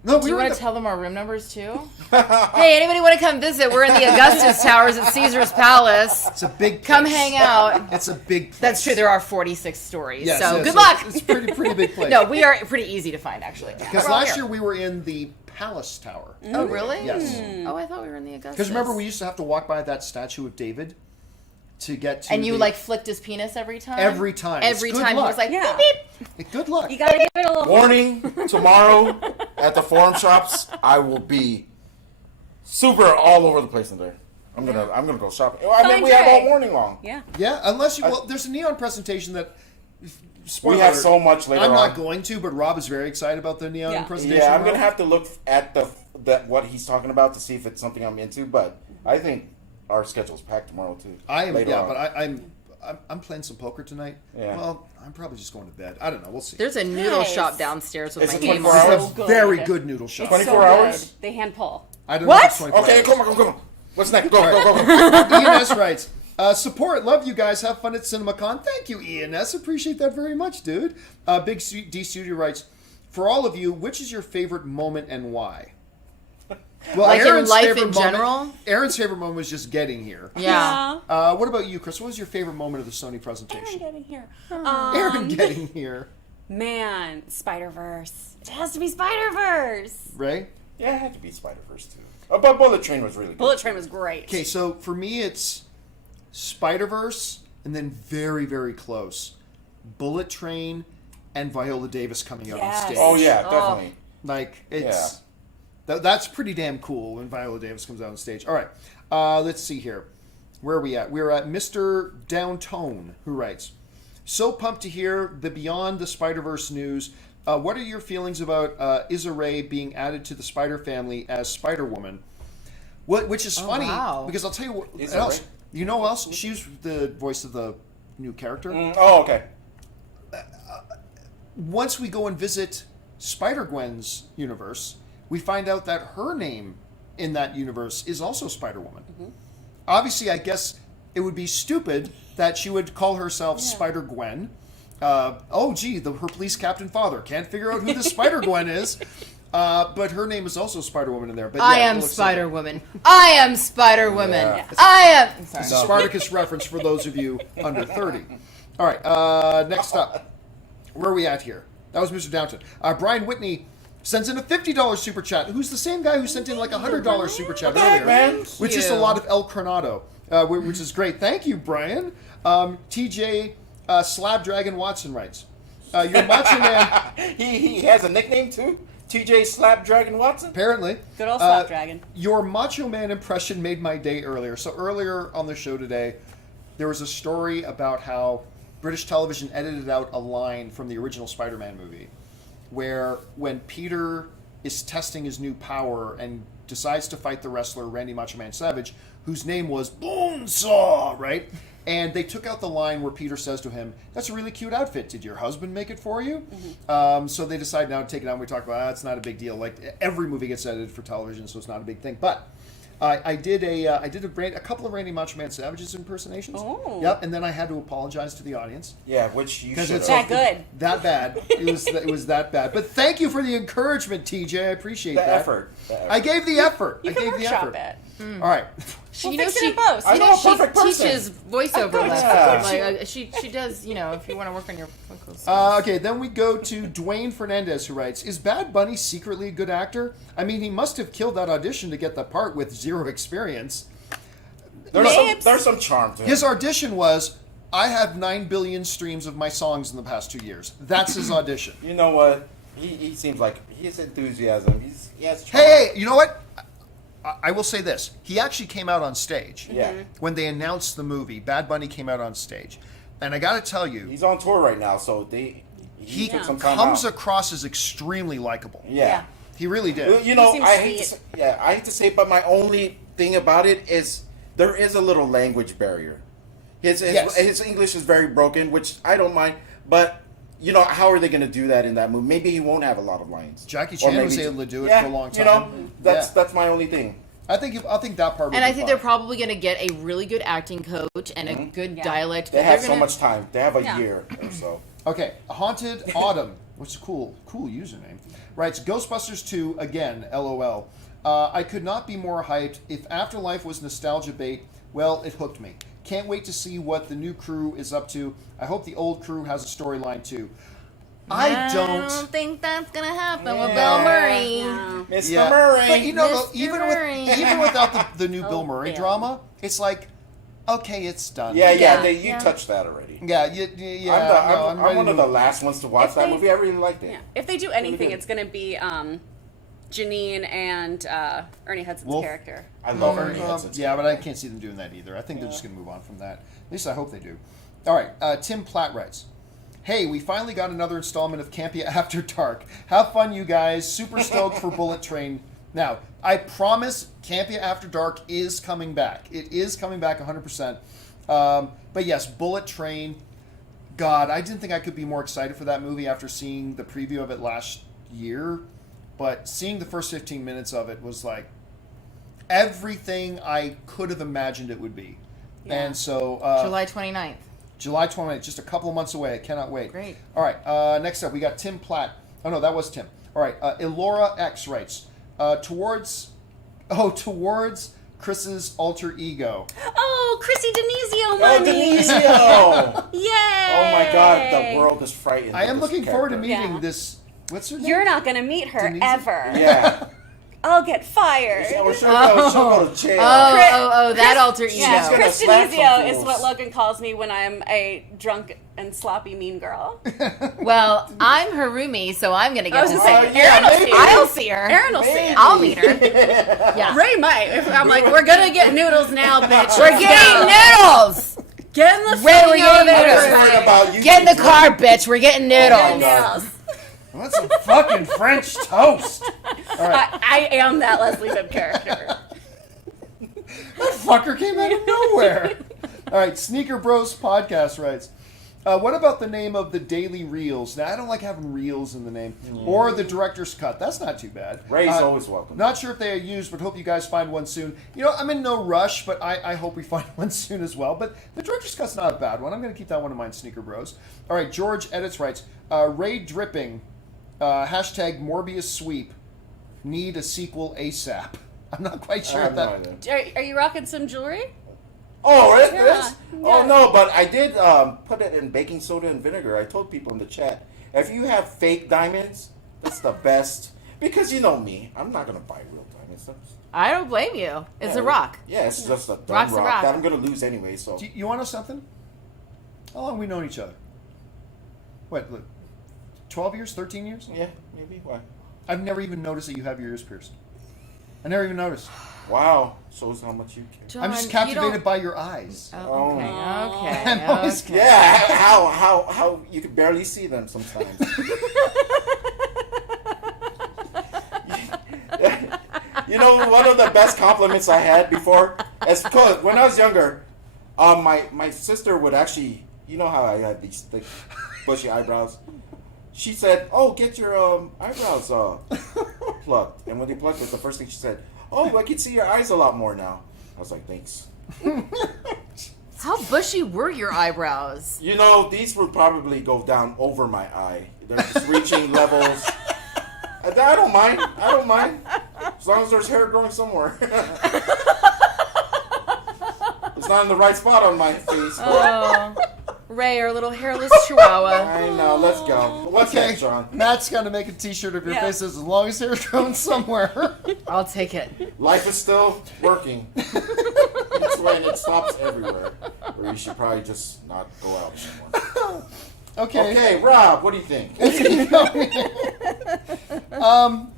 No, Do we you were in want to the... tell them our room numbers too? Hey, anybody want to come visit? We're in the Augustus Towers at Caesar's Palace. It's a big place. Come hang out. It's a big place. That's true. There are 46 stories. Yes, so yes, good yes. luck. It's pretty big place. No, we are pretty easy to find actually. Because We're all last here. year we were in the Palace Tower. Oh, really? Yes. Oh, I thought we were in the Augustus. Because remember, we used to have to walk by that statue of David to get to And you the- like flicked his penis every time? Every time. It's Every good time he luck. was like, Yeah. beep, beep. Good luck. You gotta give it a little. Warning: tomorrow at the forum shops, I will be super all over the place in there. I'm gonna go shopping. I mean, Fine we have all day. morning long. Yeah. Yeah, unless you... Well, there's a neon presentation that... spoiler We have alert, so much later I'm on. not going to, but Rob is very excited about the neon Yeah. presentation. Yeah, I'm gonna Rob. have to look at what he's talking about to see if it's something I'm into. But I think our schedule's packed tomorrow too. I am, later yeah, on. but I'm playing some poker tonight. Yeah. Well, I'm probably just going to bed. I don't know. We'll see. There's a noodle Nice. shop downstairs with Is my it name 24 on it. hours? So good. Very good noodle shop. It's 24 so hours? good. They hand pull. I don't What? know if it's 24 Okay, hours. come on. What's next? Go. Ian S. writes, support, love you guys, have fun at CinemaCon. Thank you, Ian S. Appreciate that very much, dude. Big D Studio writes, for all of you, which is your favorite moment and why? Well, Like in Aaron's life favorite in general? Aaron's favorite moment was just getting here. Yeah. What about you, Chris? What was your favorite moment of the Sony presentation? Getting here. Aaron getting here. Man, Spider-Verse. It has to be Spider-Verse. Ray? Yeah, it had to be Spider-Verse too. But Bullet Train was really good. Bullet Train was great. Okay, so for me, it's Spider-Verse, and then very, very close, Bullet Train and Viola Davis coming out on Yes. stage. Oh yeah, definitely. Like, it's... That's pretty damn cool when Viola Davis comes out on stage. All right, let's see here. Where are we at? We're at Mr. Downtone, who writes, so pumped to hear the Beyond the Spider-Verse news. What are your feelings about Issa Rae being added to the Spider family as Spider-Woman? Which is funny, wow. because I'll tell you what Issa else. Rae? You know what else? She's the voice of the new character. Oh, okay. Once we go and visit Spider-Gwen's universe, we find out that her name in that universe is also Spider-Woman. Obviously, I guess it would be stupid that she would call herself Spider-Gwen. Her police captain father can't figure out who the Spider-Gwen is. But her name is also Spider-Woman in there. But I yeah, am it looks Spider-Woman. I am Spider-Woman. Yeah. I am. I'm sorry. It's a Spartacus reference for those of you under 30. All right, next up. Where are we at here? That was Mr. Downton. Brian Whitney sends in a $50 super chat. Who's the same guy who sent in like a $100 super chat earlier, man. which is a lot of El Coronado, which is great. Thank you, Brian. TJ Slab Dragon Watson writes, "Your Macho Man." He has a nickname too. TJ Slap Dragon Watson. Apparently, Good old Slapdragon. Your Macho Man impression made my day earlier. So earlier on the show today, there was a story about how British television edited out a line from the original Spider-Man movie, where when Peter is testing his new power and decides to fight the wrestler Randy Macho Man Savage, whose name was Bonesaw, right? And they took out the line where Peter says to him, "That's a really cute outfit. Did your husband make it for you?" So they decide now to take it out. And we talk about it's not a big deal. Like every movie gets edited for television, so it's not a big thing. But I did a couple of Randy Macho Man Savage's impersonations. Oh. Yep, and then I had to apologize to the audience. Yeah, which you Because should it's have. That good. That bad. It was that bad. But thank you for the encouragement, TJ. I appreciate The that. effort. I gave the effort. You I can gave the workshop effort. it. All right. We'll You know, fix it she, in post. I you know know, a she perfect person. teaches voiceover Yeah. lessons. Like, she does, you know, if you want to work on your vocal skills. Okay, then we go to Dwayne Fernandez, who writes, "Is Bad Bunny secretly a good actor? I mean, he must have killed that audition to get the part with zero experience. There's some charm to him. His audition was, I have 9 billion streams of my songs in the past 2 years. That's his audition. You know what? He seems like he has enthusiasm. He has charm. Hey, you know what? I will say this. He actually came out on stage. Yeah. When they announced the movie, Bad Bunny came out on stage. And I got to tell you, He's on tour right now, so he took some time comes out. across as extremely likable. Yeah. He really did. You know, He seems I hate to sweet. say, I hate to say, but my only thing about it is there is a little language barrier. His English is very broken, which I don't mind. But you know, how are they going to do that in that movie? Maybe he won't have a lot of lines. Jackie Or Chan maybe- was able to do it yeah, for a long time. You know, that's Yeah. my only thing. I think that part. And would I be think fine. they're probably going to get a really good acting coach and a good dialect. They have They're so gonna- much time. They have a Yeah. year or so. Okay, Haunted Autumn, which is cool username, writes Ghostbusters 2 again, LOL. I could not be more hyped. If Afterlife was nostalgia bait, well, it hooked me. Can't wait to see what the new crew is up to. I hope the old crew has a storyline too. I don't think that's going to happen with Yeah. Bill Murray. Yeah. Mr. Yeah. Murray. But you know, Mr. even Murray. even without the new Bill Murray Bill. drama, it's like, okay, it's done. yeah, Yeah, you yeah. touched that already. Yeah, I'm I'm ready one to of the move. last ones to watch If that they- movie. I really liked it. Yeah. If they do anything, good. it's going to be Janine and Ernie Hudson's Wolf. character. I love Ernie Hudson's Yeah, but I can't see them doing that either. I think they're just going to move on from that. At least I hope they do. All right, Tim Platt writes, "Hey, we finally got another installment of Campea After Dark. Have fun, you guys. Super stoked for Bullet Train. Now, I promise Campea After Dark is coming back. It is coming back 100%. But yes, Bullet Train, God, I didn't think I could be more excited for that movie after seeing the preview of it last year. But seeing the first 15 minutes of it was like everything I could have imagined it would be. Yeah. And so July 29th. July 29th, just a couple of months away. I cannot wait. Great. All right, next up, we got Tim Platt. Oh, no, that was Tim. All right, Elora X writes, towards Chris's alter ego. Oh, Chrissy Denizio Oh, money! Denizio! Yay! Oh my God, the world is frightened. I am of this looking forward to character. meeting Yeah. this. What's her name? You're not going to meet her Denizio? ever. Yeah. I'll get fired. Or she'll go to jail. That alter ego. Yeah, She's gonna Kristen slap some Ezio is fools. what Logan calls me when I'm a drunk and sloppy mean girl. Well, I'm her roomie, so I'm gonna I get was to just see saying, her. Aaron will see her. I'll see her. Aaron will see her. I'll meet her. Yeah. Ray might. I'm like, we're gonna get noodles now, bitch. We're getting noodles. Get in the Ray, we're fucking getting I'm just elevator. worried about you. Get in the car, bitch. We're getting noodles. Noodles. That's some fucking French toast. I am that Leslie Bibb character. That fucker came out of nowhere. All right, Sneaker Bros Podcast writes, what about the name of the Daily Reels? Now, I don't like having reels in the name. Or the Director's Cut. That's not too bad. Ray's always welcome. Not sure if they are used, but hope you guys find one soon. You know, I'm in no rush, but I hope we find one soon as well. But the Director's Cut's not a bad one. I'm going to keep that one in mind, Sneaker Bros. All right, George Edits writes, Ray Dripping, hashtag Morbius Sweep, need a sequel ASAP. I'm not quite sure if that... Are you rocking some jewelry? Oh, it Yeah. is? Oh, no, but I did put it in baking soda and vinegar. I told people in the chat, if you have fake diamonds, that's the best. Because you know me, I'm not going to buy real diamonds. I don't blame you. It's a rock. Yeah, it's just a dumb Rock's a rock rock. that I'm going to lose anyway, so... You want to know something? How long have we known each other? What, look, 12 years? 13 years? Yeah, maybe. Why? I've never even noticed that you have your ears pierced. I never even noticed. Wow. Shows how much you care. John, I'm just you captivated don't- by your eyes. Oh, okay, I'm okay, always- okay. Yeah, how you can barely see them sometimes. You know, one of the best compliments I had before, as because when I was younger, my sister would actually, you know how I had these thick, bushy eyebrows. She said, "Oh, get your eyebrows plucked." And when they plucked it, the first thing she said, "Oh, I can see your eyes a lot more now." I was like, "Thanks." How bushy were your eyebrows? You know, these would probably go down over my eye. They're just reaching levels. I don't mind. I don't mind. As long as there's hair growing somewhere. It's not in the right spot on my face. Oh, Ray, our little hairless chihuahua. I know. Let's go. What's Okay, that, John? Matt's going to make a t-shirt of your Yeah. face as long as hair's growing somewhere. I'll take it. Life is still working. It's when it stops everywhere. Or you should probably just not go out anymore. Okay, Rob, what do you think?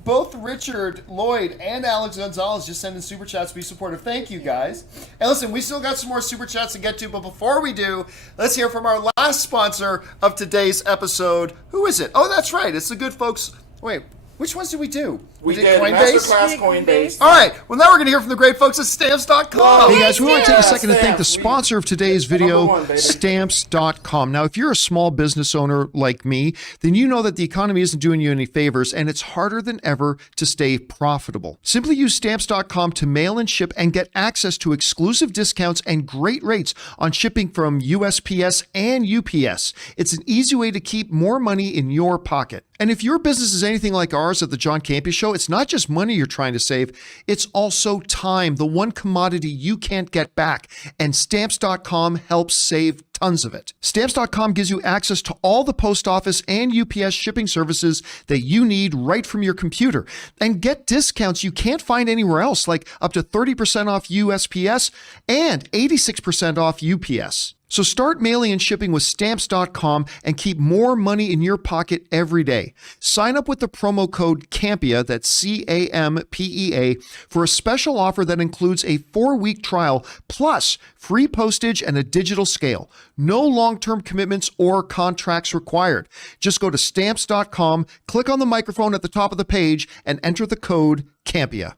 Both Richard Lloyd and Alex Gonzalez just sent in super chats to be supportive. Thank you, guys. And listen, we still got some more super chats to get to, but before we do, let's hear from our last sponsor of today's episode. Who is it? Oh, that's right. It's the good folks. Wait, which ones did we do? We did Masterclass Coinbase. All right. Well, now we're going to hear from the great folks at Stamps.com. Hey guys, we want to take a second to thank the Stamps. sponsor of today's video, Number one, baby. Stamps.com. Now, if you're a small business owner like me, then you know that the economy isn't doing you any favors and it's harder than ever to stay profitable. Simply use Stamps.com to mail and ship and get access to exclusive discounts and great rates on shipping from USPS and UPS. It's an easy way to keep more money in your pocket. And if your business is anything like ours at the John Campea Show, it's not just money you're trying to save, it's also time, the one commodity you can't get back. And Stamps.com helps save tons of it. Stamps.com gives you access to all the post office and UPS shipping services that you need right from your computer. And get discounts you can't find anywhere else, like up to 30% off USPS and 86% off UPS. So start mailing and shipping with Stamps.com and keep more money in your pocket every day. Sign up with the promo code CAMPEA, that's CAMPEA, for a special offer that includes a 4-week trial plus free postage and a digital scale. No long-term commitments or contracts required. Just go to Stamps.com, click on the microphone at the top of the page, and enter the code CAMPEA.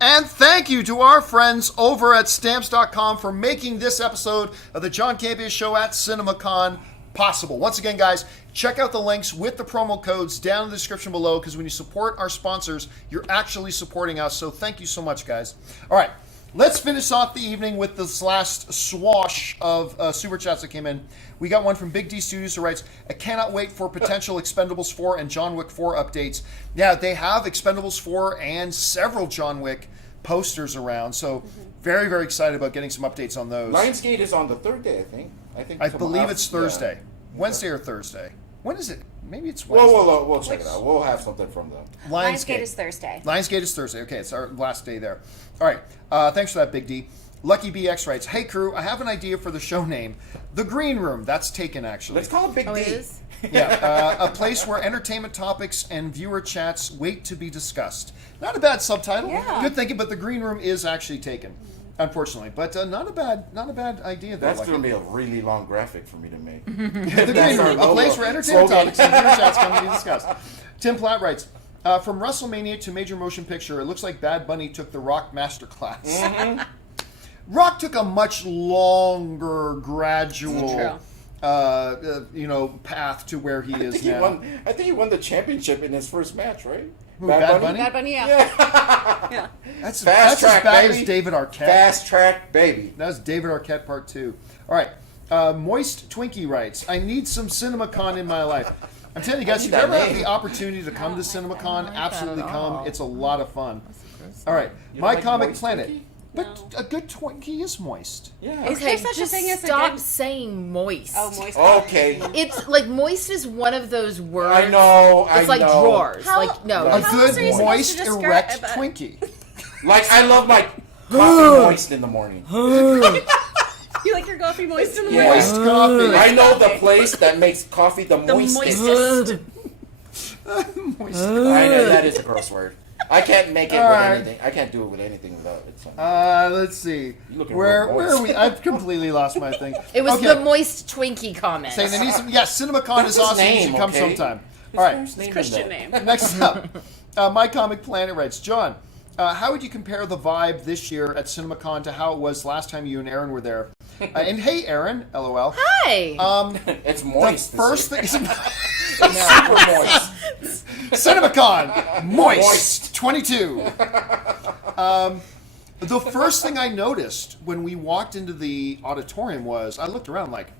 And thank you to our friends over at Stamps.com for making this episode of the John Campea Show at CinemaCon possible. Once again, guys, check out the links with the promo codes down in the description below, because when you support our sponsors, you're actually supporting us. So thank you so much, guys. All right, let's finish off the evening with this last swash of super chats that came in. We got one from Big D Studios who writes, I cannot wait for potential Expendables 4 and John Wick 4 updates. Yeah, they have Expendables 4 and several John Wick posters around, so very, very excited about getting some updates on those. Lionsgate is on the third day, I think. I believe it's Thursday. Wednesday or Thursday. When is it? Maybe it's Wednesday. We'll check it out. We'll have something from them. Lionsgate is Thursday. Lionsgate is Thursday. Okay, it's our last day there. All right. Thanks for that, Big D. Lucky BX writes, "Hey crew, I have an idea for the show name. The Green Room." That's taken, actually. Let's call it Big D. It is? Yeah, a place where entertainment topics and viewer chats wait to be discussed. Not a bad subtitle. Yeah. Good thinking, but the Green Room is actually taken, unfortunately. But not a bad idea. There, That's going to be a really long graphic for me to make. The Green Room, a place where entertainment topics and viewer chats come to be discussed. Tim Platt writes, from WrestleMania to major motion picture, it looks like Bad Bunny took the Rock Masterclass. Mm-hmm. Rock took a much longer, gradual, path to where he is now. I think he won the championship in his first match, right? Who, Bad Bunny? Bad Bunny, yeah. That's Fast track, as bad baby. as David Arquette. Fast track, baby. That was David Arquette Part 2. All right. Moist Twinkie writes, I need some CinemaCon in my life. I'm telling you guys, if you ever have the opportunity to come to CinemaCon, absolutely come. It's a lot of fun. All right. You don't My like Comic Moist Planet. Twinkie? But a good Twinkie is moist. Yeah. Is Okay, there such a just thing as a stop good- saying moist. Oh, moist. Okay. It's like moist is one of those words. I know. It's like drawers. How- like no. A How else are you good, supposed moist, to describe- erect Twinkie. Like, I love my coffee moist in the morning. You like your coffee moist in the morning? Moist coffee. I know the place that makes coffee the The moistest. moistest. Moist. I know, that is a gross word. I can't make it All with right. anything. I can't do it with anything without it. Let's see. You looking Where real are moist. we? I've completely lost my thing. It was Okay. the moist Twinkie comment. Saying they need some. Yeah, CinemaCon That's is his awesome. You name, should come okay? sometime. All right. Christian name. Next up, My Comic Planet writes, John, how would you compare the vibe this year at CinemaCon to how it was last time you and Aaron were there? And hey, Aaron, LOL. Hi. It's moist. The first thing, Super moist. CinemaCon, moist, 22. The first thing I noticed when we walked into the auditorium was I looked around like,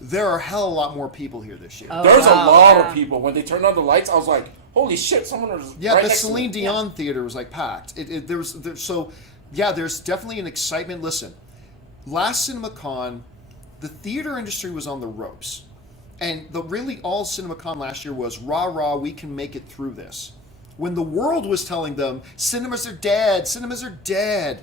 there are a hell of a lot more people here this year. There's a lot yeah. of people. When they turned on the lights, I was like, holy shit, someone was Yeah, right the next to me. Celine Dion theater was like packed. There's definitely an excitement. Listen, last CinemaCon, the theater industry was on the ropes. And all CinemaCon last year was, rah, rah, we can make it through this. When the world was telling them, cinemas are dead.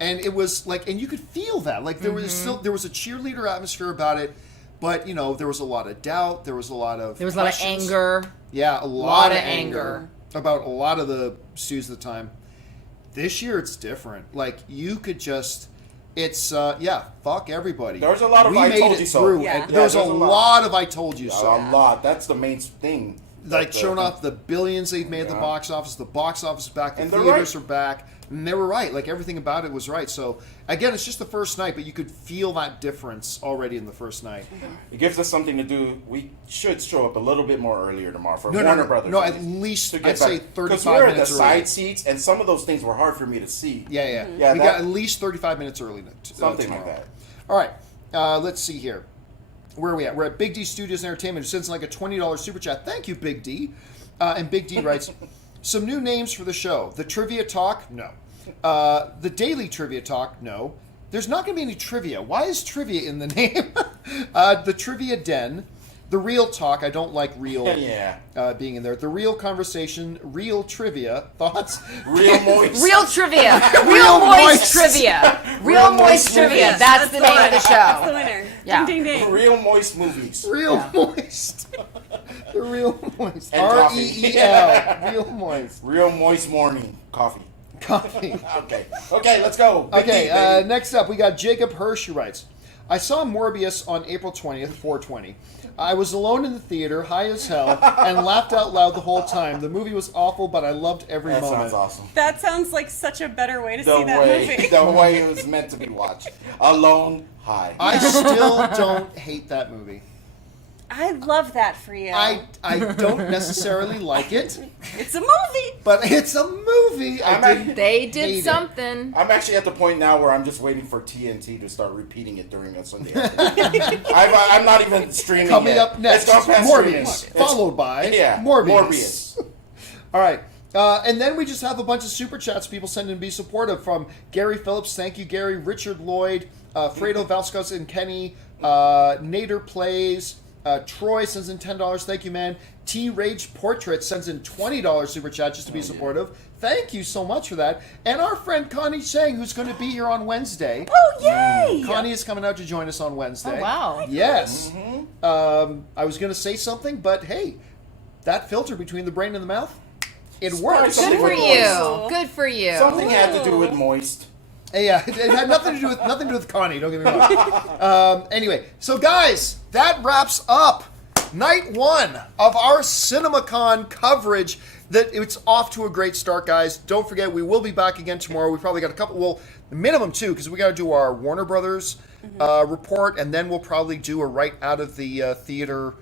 And it was like, and you could feel that. Like there was a cheerleader atmosphere about it, but there was a lot of doubt. There was a lot of questions. Anger. Yeah, a lot of anger about a lot of the studios at the time. This year it's different. Like you could just, fuck everybody. There's a lot of we I made told it you so. through. Yeah. And there's a lot of I told you so. A lot. That's the main thing. Like showing off the billions they've made at the box office. The box office is back. The And they're theaters right. are back. And they were right. Like everything about it was right. So again, it's just the first night, but you could feel that difference already in the first night. It gives us something to do. We should show up a little bit more earlier tomorrow for Warner Brothers. No, at least to get I'd say back. 35 Because we're at the minutes early. side seats, and some of those things were hard for me to see. Yeah. Yeah, We that- got at least 35 minutes early. Something like tomorrow. that. All right. Let's see here. Where are we at? We're at Big D Studios and Entertainment, who sends like a $20 super chat. Thank you, Big D. And Big D writes, some new names for the show. The Trivia Talk? No. The Daily Trivia Talk? No. There's not going to be any trivia. Why is trivia in the name? The Trivia Den. The Real Talk. I don't like real being in there. The Real Conversation. Real Trivia. Thoughts? Real moist. Real trivia. Real Real moist moist. trivia. Real Real moist moist trivia. movies. That's the name of the That's the show. winner. Yeah. Ding, ding, ding. Real moist movies. Real moist. The Real Moist. And coffee. REEL. Real Moist. Real moist morning coffee. Coffee. Okay, let's go. Big D, Okay, baby. next up, we got Jacob Hirsch, who writes, I saw Morbius on April 20th, 420. I was alone in the theater, high as hell, and laughed out loud the whole time. The movie was awful, but I loved every That moment. sounds awesome. That sounds like such a better way to see that movie. The way it was meant to be watched. Alone, high. I still don't hate that movie. I love that for you. I don't necessarily like it, It's a movie. but it's a movie. They Hate did it. something. I'm actually at the point now where I'm just waiting for TNT to start repeating it during a Sunday afternoon. I'm not even streaming Coming yet. up next, It's gone past streaming. Morbius, It's- followed by Yeah, Morbius. All right. And then we just have a bunch of super chats people send in to be supportive from Gary Phillips. Thank you, Gary. Richard Lloyd, Fredo Vasquez and Kenny, Nader Plays, Troy sends in $10. Thank you, man. T-Rage Portrait sends in $20 super chat just to be supportive. Thank you so much for that. And our friend Connie Chang, who's going to be here on Wednesday. Oh, yay! Connie is coming out to join us on Wednesday. Oh, wow. Yes. I was going to say something, but hey, that filter between the brain and the mouth, it works. Good Something for with you. moist. Good for you. Something had to do with moist. Yeah, it had nothing to do with Connie. Don't get me wrong. Anyway, so guys, that wraps up night one of our CinemaCon coverage. That it's off to a great start, guys. Don't forget, we will be back again tomorrow. We probably got a couple, well, minimum two, because we got to do our Warner Brothers report, and then we'll probably do a right out of the theater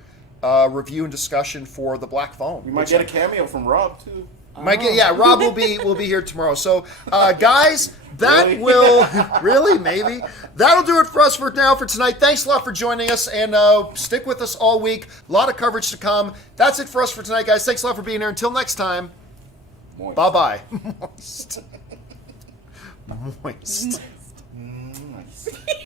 review and discussion for the Black Phone. We might get a cameo from Rob too. Rob will be here tomorrow. So, guys, that Really? will really maybe that'll do it for us for now for tonight. Thanks a lot for joining us, and stick with us all week. A lot of coverage to come. That's it for us for tonight, guys. Thanks a lot for being here. Until next time, bye bye. Moist. Moist.